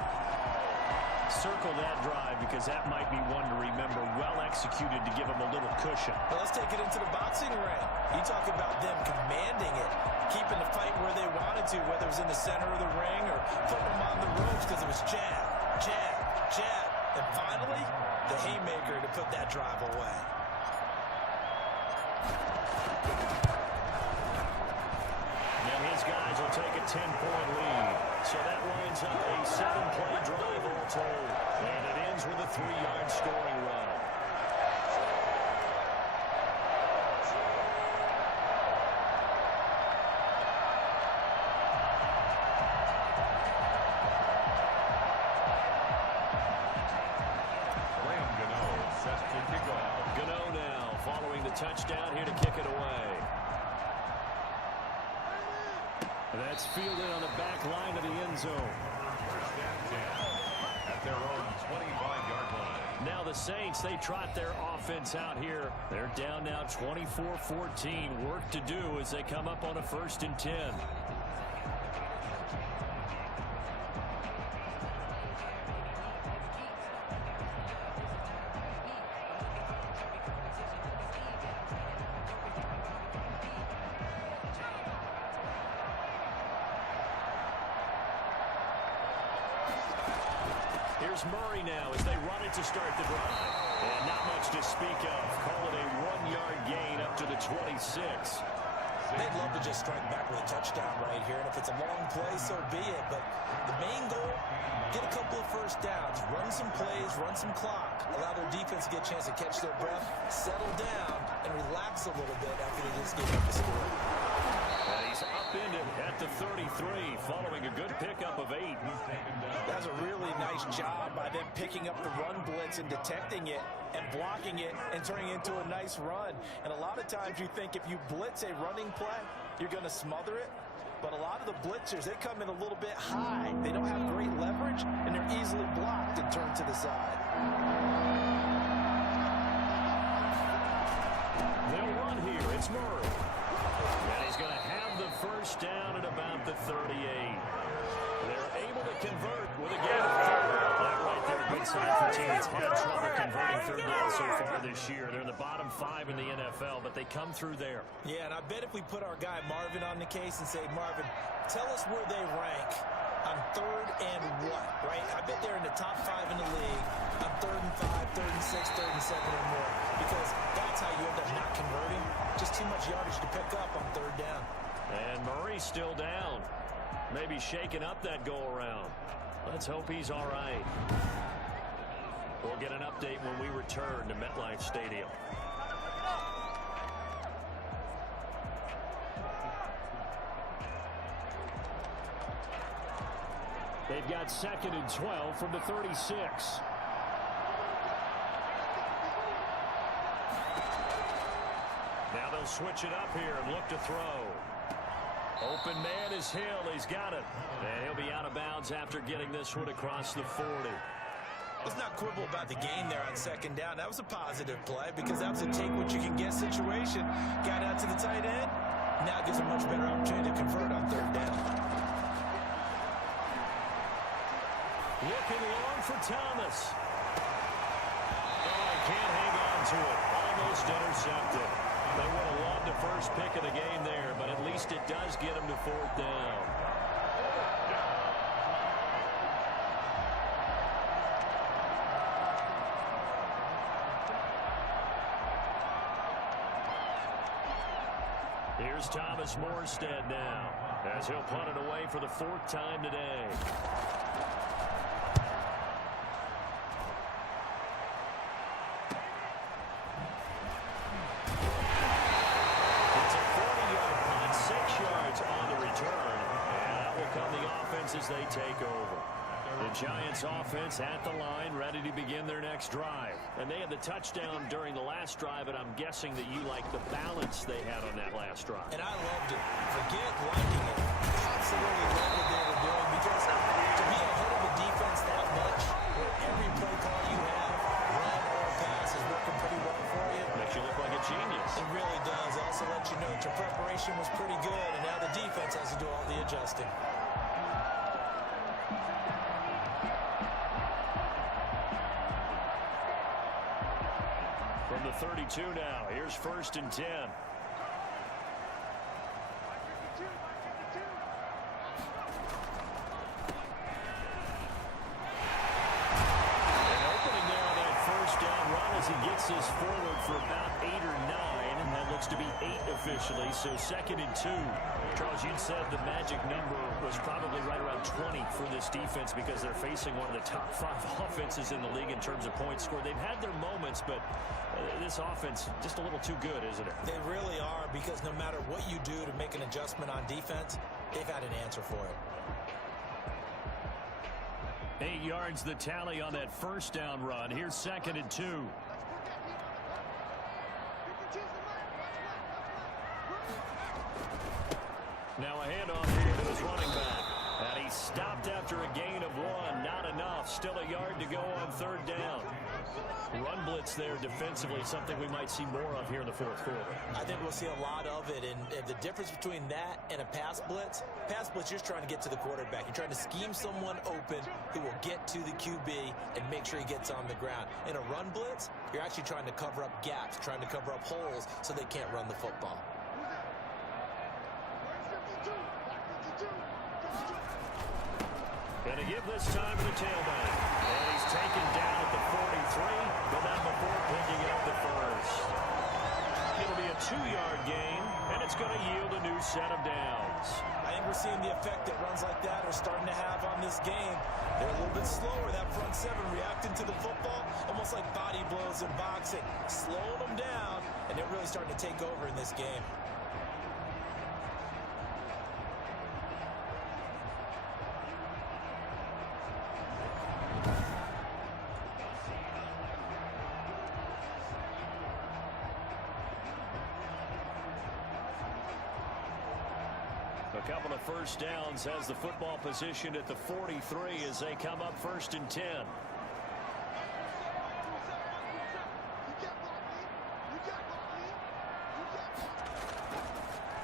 Circle that drive because that might be one to remember. Well executed to give them a little cushion. Well, let's take it into the boxing ring. You talk about them commanding it, keeping the fight where they wanted to, whether it was in the center of the ring or putting them on the ropes because it was jab, jab, jab. And finally, the haymaker to put that drive away. Now his guys will take a 10-point lead. So that winds up a 7-play drive all told. And it ends with a 3-yard scoring run. Gano now following the touchdown here to kick it away. That's fielded on the back line of the end zone. First and 10 at their own 25-yard line. Saints, they trot their offense out here. They're down now 24-14. Work to do as they come up on a 1st and 10. Here's Murray now as they run it to start the drive. And not much to speak of. Call it a 1-yard gain up to the 26. They'd love to just strike back with a touchdown right here. And if it's a long play, so be it. But the main goal, get a couple of first downs, run some plays, run some clock, allow their defense to get a chance to catch their breath, settle down, and relax a little bit after they just gave up the score. And he's upended at the 33 following a good pickup of 8. That's a really nice job by them picking up the run blitz and detecting it and blocking it and turning it into a nice run. And a lot of times you think if you blitz a running play, you're going to smother it. But a lot of the blitzers, they come in a little bit high. They don't have great leverage, and they're easily blocked and turned to the side. They'll run here. It's Murray. And he's going to have the first down at about the 38. They're able to convert with a gain of 4. That right there, good sign for teams had trouble converting 3rd down so far this year. They're in the bottom 5 in the NFL, but they come through there. Yeah, and I bet if we put our guy Marvin on the case and say, Marvin, tell us where they rank on 3rd and what, right? I bet they're in the top 5 in the league on 3rd and 5, 3rd and 6, 3rd and 7 or more, because that's how you end up not converting. Just too much yardage to pick up on 3rd down. And Murray's still down. Maybe shaking up that go-around. Let's hope he's all right. We'll get an update when we return to MetLife Stadium. They've got 2nd and 12 from the 36. Now they'll switch it up here and look to throw. Open man is Hill. He's got it. And he'll be out of bounds after getting this one across the 40. Let's not quibble about the gain there on 2nd down. That was a positive play because that was a take-what-you-can-get situation. Got out to the tight end. Now gives a much better opportunity to convert on 3rd down. Looking long for Thomas. Oh, he can't hang on to it. Almost intercepted. They would have loved the first pick of the game there, but at least it does get them to 4th down. Here's Thomas Morstead now, as he'll punt it away for the 4th time today. As they take over. The Giants offense at the line, ready to begin their next drive. And they had the touchdown during the last drive, and I'm guessing that you like the balance they had on that last drive. And I loved it. Forget liking it. Absolutely love what they were doing, because to be ahead of the defense that much, where every play call you have, run or pass, is working pretty well for you. Makes you look like a genius. It really does. Also let you know that your preparation was pretty good, and now the defense has to do all the adjusting. From the 32 now, here's 1st and 10. As he gets this forward for about 8 or 9, and that looks to be 8 officially, so 2nd and 2. Charles, you'd said the magic number was probably right around 20 for this defense because they're facing one of the top 5 offenses in the league in terms of points scored. They've had their moments, but this offense just a little too good, isn't it? They really are, because no matter what you do to make an adjustment on defense, they've had an answer for it. 8 yards the tally on that 1st down run. Here's 2nd and 2. Now a handoff here to his running back. And he's Stopped after a gain of 1. Not enough. Still a yard to go on third down. Run blitz there defensively, something we might see more of here in the fourth quarter. I think we'll see a lot of it, and the difference between that and a pass blitz, you're just trying to get to the quarterback. You're trying to scheme someone open who will get to the QB and make sure he gets on the ground. In a run blitz, you're actually trying to cover up gaps, trying to cover up holes so they can't run the football. Going to give this time to the tailback. And he's taken down at the 43, but not before picking up the first. It'll be a 2-yard gain, and it's going to yield a new set of downs. I think we're seeing the effect that runs like that are starting to have on this game. They're a little bit slower, that front seven, reacting to the football, almost like body blows in boxing, slowing them down, and they're really starting to take over in this game. A couple of first downs has the football position at the 43 as they come up 1st and 10.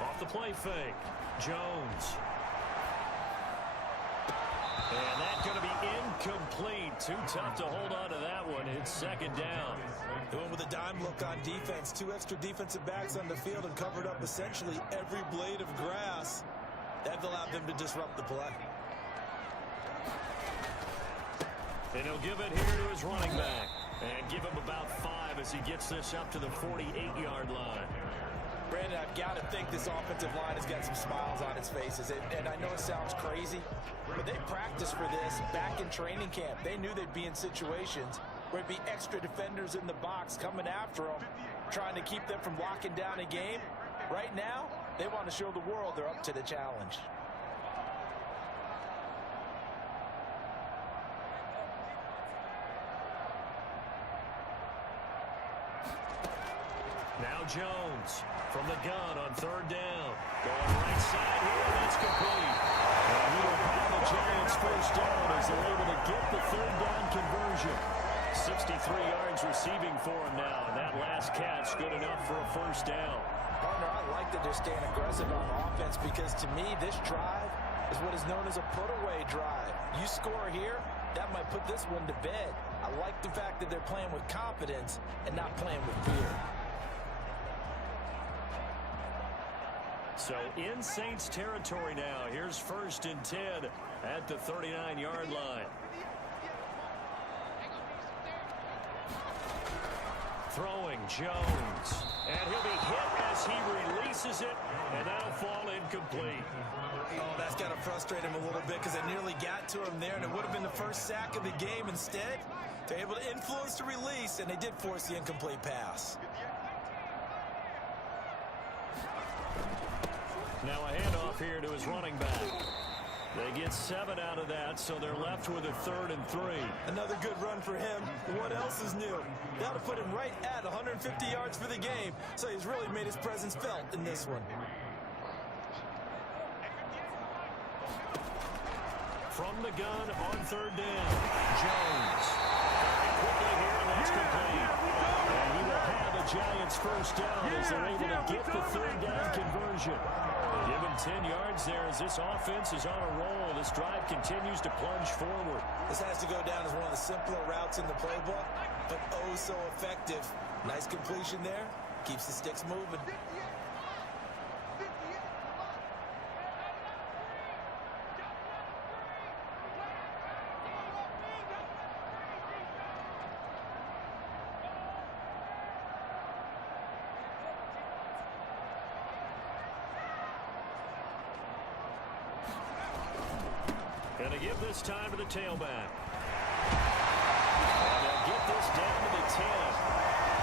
Off the play fake, Jones. And that's going to be incomplete. Too tough to hold on to that one. It's 2nd down. They went with a dime look on defense. 2 extra defensive backs on the field and covered up essentially every blade of grass. That allowed them to disrupt the play. And he'll give it here to his running back. And give him about 5 as he gets this up to the 48-yard line. Brandon, I've got to think this offensive line has got some smiles on its faces. And I know it sounds crazy, but they practiced for this back in training camp. They knew they'd be in situations where it'd be extra defenders in the box coming after them, trying to keep them from locking down a game. Right now, they want to show the world they're up to the challenge. Now Jones from the gun on 3rd down. Going right side here, and it's complete. And he will have the Giants first down as they're able to get the 3rd down conversion. 63 yards receiving for him now, and that last catch good enough for a first down. Partner, I like that they're staying aggressive on offense because to me, this drive is what is known as a put-away drive. You score here, that might put this one to bed. I like the fact that they're playing with confidence and not playing with fear. So in Saints territory now. Here's 1st and 10 at the 39-yard line. Throwing Jones. And he'll be hit as he releases it, and that'll fall incomplete. Oh, that's got to frustrate him a little bit because it nearly got to him there, and it would have been the first sack of the game. Instead, they're able to influence the release, and they did force the incomplete pass. Now a handoff here to his running back. They get 7 out of that, so they're left with a 3rd and 3. Another good run for him. What else is new? That'll put him right at 150 yards for the game, so he's really made his presence felt in this one. From the gun on 3rd down, Jones. Quickly here, and that's complete. And he will have the Giants first down as they're able to get the 3rd down conversion. Given 10 yards there as this offense is on a roll. This drive continues to plunge forward. This has to go down as one of the simpler routes in the playbook, but oh so effective. Nice completion there. Keeps the sticks moving. Going to give this time to the tailback. And they'll get this down to the 10.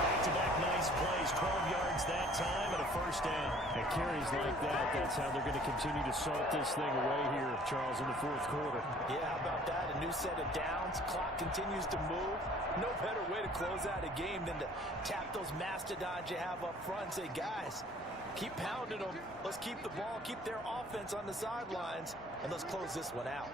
Back-to-back nice plays, 12 yards that time and a first down. And carries like that, that's how they're going to continue to salt this thing away here, Charles, in the 4th quarter. Yeah, how about that? A new set of downs. Clock continues to move. No better way to close out a game than to tap those mastodons you have up front and say, guys, Keep pounding them. Let's keep the ball, keep their offense on the sidelines, and let's close this one out.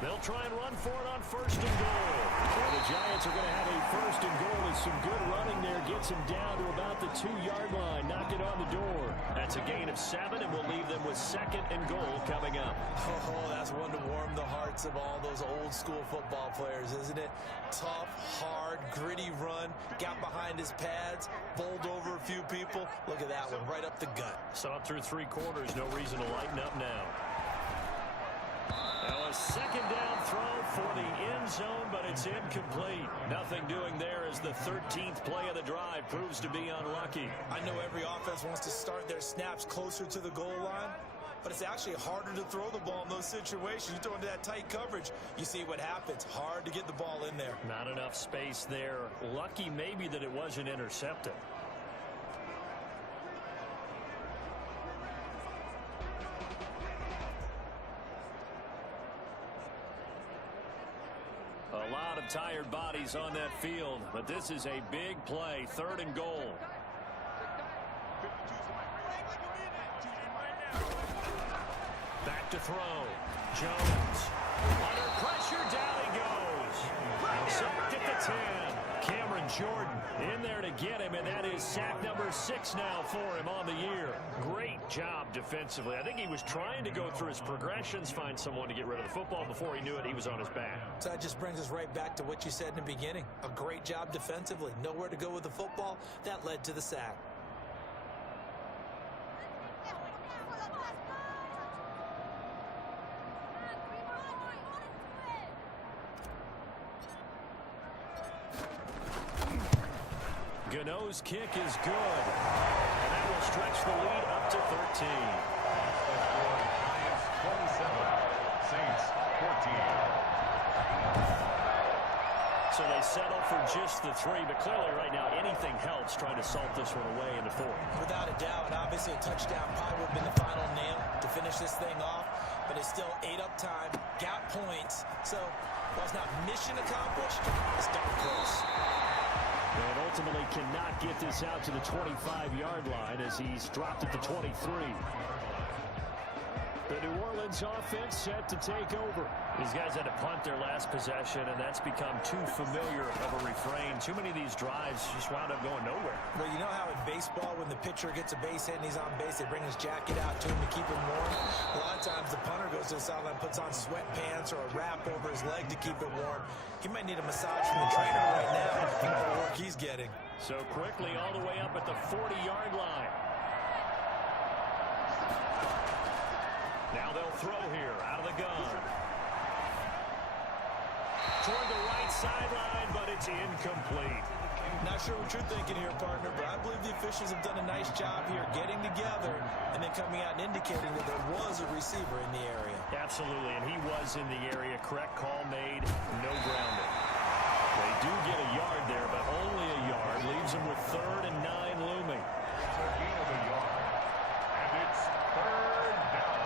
They'll try and run for it on 1st and goal. And the Giants are going to have a 1st and goal with some good running there. Gets him down to about the 2-yard line. Knock it on the door. That's a gain of 7, and we'll leave them with 2nd and goal coming up. Oh, that's one to warm the hearts of all those old school football players, isn't it? Tough, hard, gritty run. Got behind his pads, bowled over a few people. Look at that one, right up the gut. Saw it through 3 quarters. No reason to lighten up now. Now a 2nd down throw for the end zone, but it's incomplete. Nothing doing there as the 13th play of the drive proves to be unlucky. I know every offense wants to start their snaps closer to the goal line, but it's actually harder to throw the ball in those situations. You throw into that tight coverage, you see what happens. Hard to get the ball in there. Not enough space there. Lucky maybe that it wasn't intercepted. A lot of tired bodies on that field, but this is a big play. 3rd and goal. Back to throw. Jones. Under pressure, down he goes. Sacked at the 10. Cameron Jordan in there to get him, and that is sack number 6 now for him on the year. Great job defensively. I think he was trying to go through his progressions, find someone to get rid of the football. Before he knew it, he was on his back. So that just brings us right back to what you said in the beginning. A great job defensively. Nowhere to go with the football. That led to the sack. Gano's kick is good. And that will stretch the lead up to 13. Giants 27, Saints 14. So they settle for just the 3, but clearly right now anything helps trying to salt this one away in the 4th. Without a doubt, and obviously a touchdown probably would have been the final nail to finish this thing off, but it's still 8 up time, got points, so while it's not mission accomplished, it's darn close. And ultimately cannot get this out to the 25-yard line as he's dropped at the 23. The New Orleans offense set to take over. These guys had to punt their last possession, and that's become too familiar of a refrain. Too many of these drives just wound up going nowhere. Well, you know how in baseball, when the pitcher gets a base hit and he's on base, they bring his jacket out to him to keep him warm? A lot of times the punter goes to the sideline, puts on sweatpants or a wrap over his leg to keep it warm. He might need a massage from the trainer right now. Think of the work he's getting. So quickly all the way up at the 40-yard line. Now they'll throw here out of the gun. Toward the right sideline, but it's incomplete. Not sure what you're thinking here, partner, but I believe the officials have done a nice job here getting together and then coming out and indicating that there was a receiver in the area. Absolutely, and he was in the area. Correct call made, no grounding. They do get a yard there, but only a yard. Leaves them with 3rd and 9 looming. It's a gain of a yard, and it's 3rd down.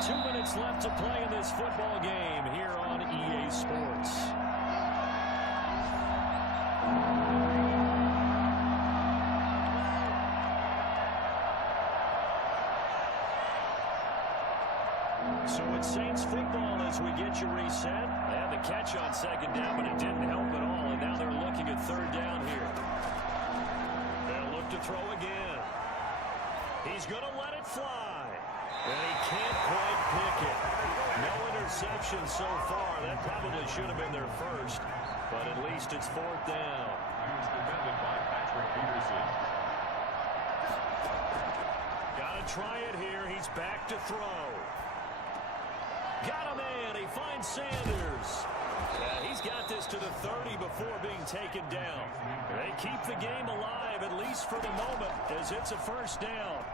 2 minutes left to play in this football game here on EA Sports. So it's Saints football as we get you reset. They had the catch on 2nd down, but it didn't help at all, and now they're looking at 3rd down here. They'll look to throw again. He's going to let it fly. And he can't quite pick it. No interception so far. That probably should have been their first, but at least it's 4th down. He was defended by Patrick Peterson. Got to try it here. He's back to throw. Got a man. He finds Sanders. He's got this to the 30 before being taken down. They keep the game alive, at least for the moment, as it's a 1st down.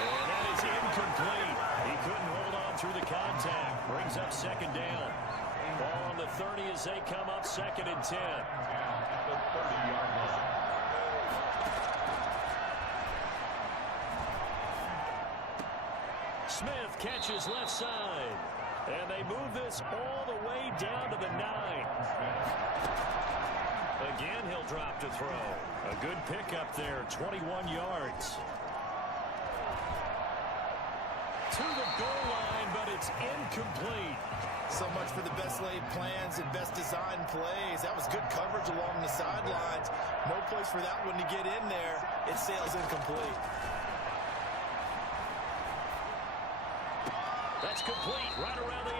And that is incomplete. He couldn't hold on through the contact. Brings up 2nd down. Ball on the 30 as they come up 2nd and 10. At the 30-yard line. Smith catches left side. And they move this all the way down to the 9. Again, he'll drop to throw. A good pickup there, 21 yards. To the goal line, but it's incomplete. So much for the best laid plans and best designed plays. That was good coverage along the sidelines. No place for that one to get in there. It sails incomplete. That's complete right around the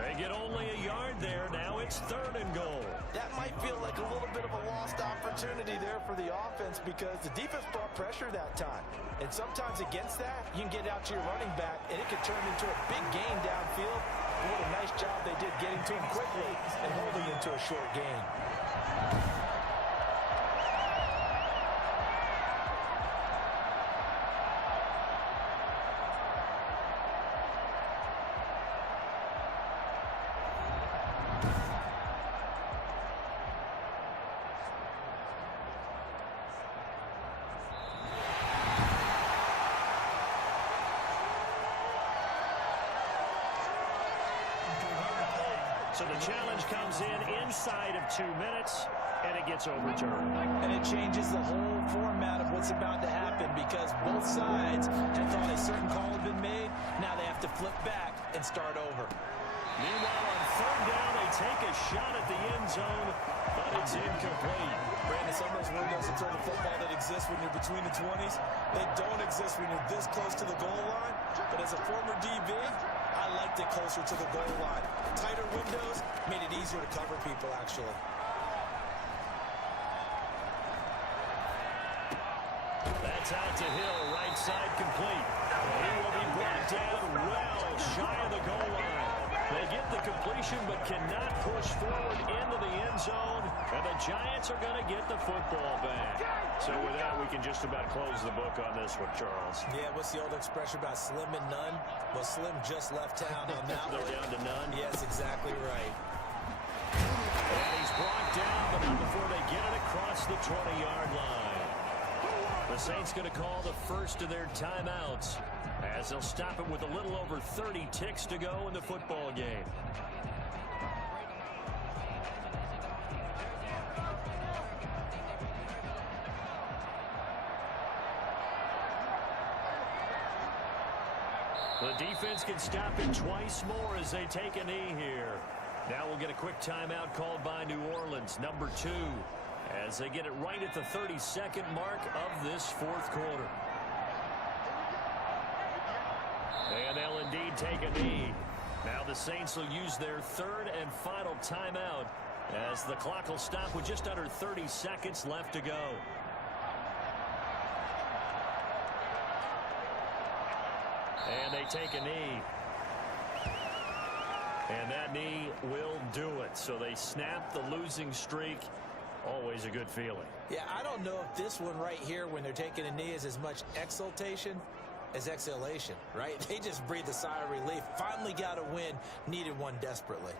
8. They get only a yard there. Now it's 3rd and goal. That might feel like a little bit of a lost opportunity there for the offense because the defense brought pressure that time. And sometimes against that, you can get out to your running back, and it could turn into a big gain downfield. What a nice job they did getting to him quickly and holding him to a short gain. So the challenge comes in inside of 2 minutes, and it gets overturned. And it changes the whole format of what's about to happen because both sides had thought a certain call had been made. Now they have to flip back and start over. Meanwhile, on 3rd down, they take a shot at the end zone, but it's incomplete. Brandon, some of those windows in sort of football that exist when you're between the 20s, they don't exist when you're this close to the goal line. But as a former DB, I liked it closer to the goal line. Tighter windows made it easier to cover people, actually. That's out to Hill, right side complete. He will be brought down well shy of the goal line. They get the completion but cannot push forward into the end zone, and the Giants are going to get the football back. So with that, we can just about close the book on this one, Charles. Yeah, what's the old expression about slim and none? Well, Slim just left town on that one. They're down to none? Yes, exactly right. And he's brought down, but not before they get it across the 20-yard line. The Saints going to call the first of their timeouts as they'll stop it with a little over 30 ticks to go in the football game. The defense can stop it twice more as they take a knee here. Now we'll get a quick timeout called by New Orleans, number 2, as they get it right at the 32nd mark of this 4th quarter. And they'll indeed take a knee. Now the Saints will use their 3rd and final timeout as the clock will stop with just under 30 seconds left to go. And they take a knee. And that knee will do it. So they snap the losing streak. Always a good feeling. Yeah, I don't know if this one right here when they're taking a knee is as much exultation as exhalation, right? They just breathe a sigh of relief. Finally got a win. Needed one desperately.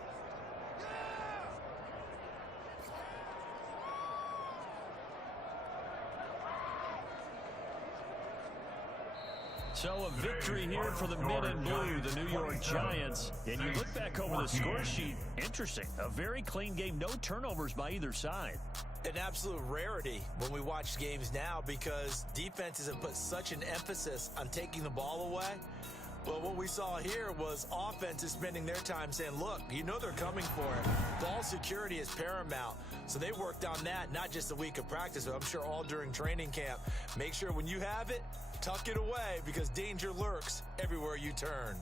So a victory here for the men in blue, the New York Giants. And you look back over the score sheet, interesting. A very clean game, no turnovers by either side. An absolute rarity when we watch games now because defenses have put such an emphasis on taking the ball away. But what we saw here was offenses spending their time saying, look, you know they're coming for it. Ball security is paramount. So they worked on that, not just a week of practice, but I'm sure all during training camp. Make sure when you have it, tuck it away because danger lurks everywhere you turn.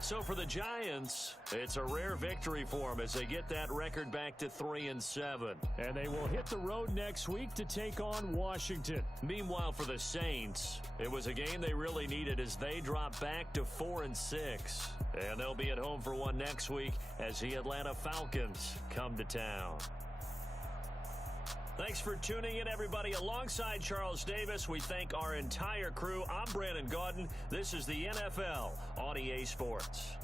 So for the Giants, it's a rare victory for them as they get that record back to 3-7. And they will hit the road next week to take on Washington. Meanwhile, for the Saints, it was a game they really needed as they drop back to 4-6. And they'll be at home for one next week as the Atlanta Falcons come to town. Thanks for tuning in, everybody. Alongside Charles Davis, we thank our entire crew. I'm Brandon Gaudin. This is the NFL on EA Sports.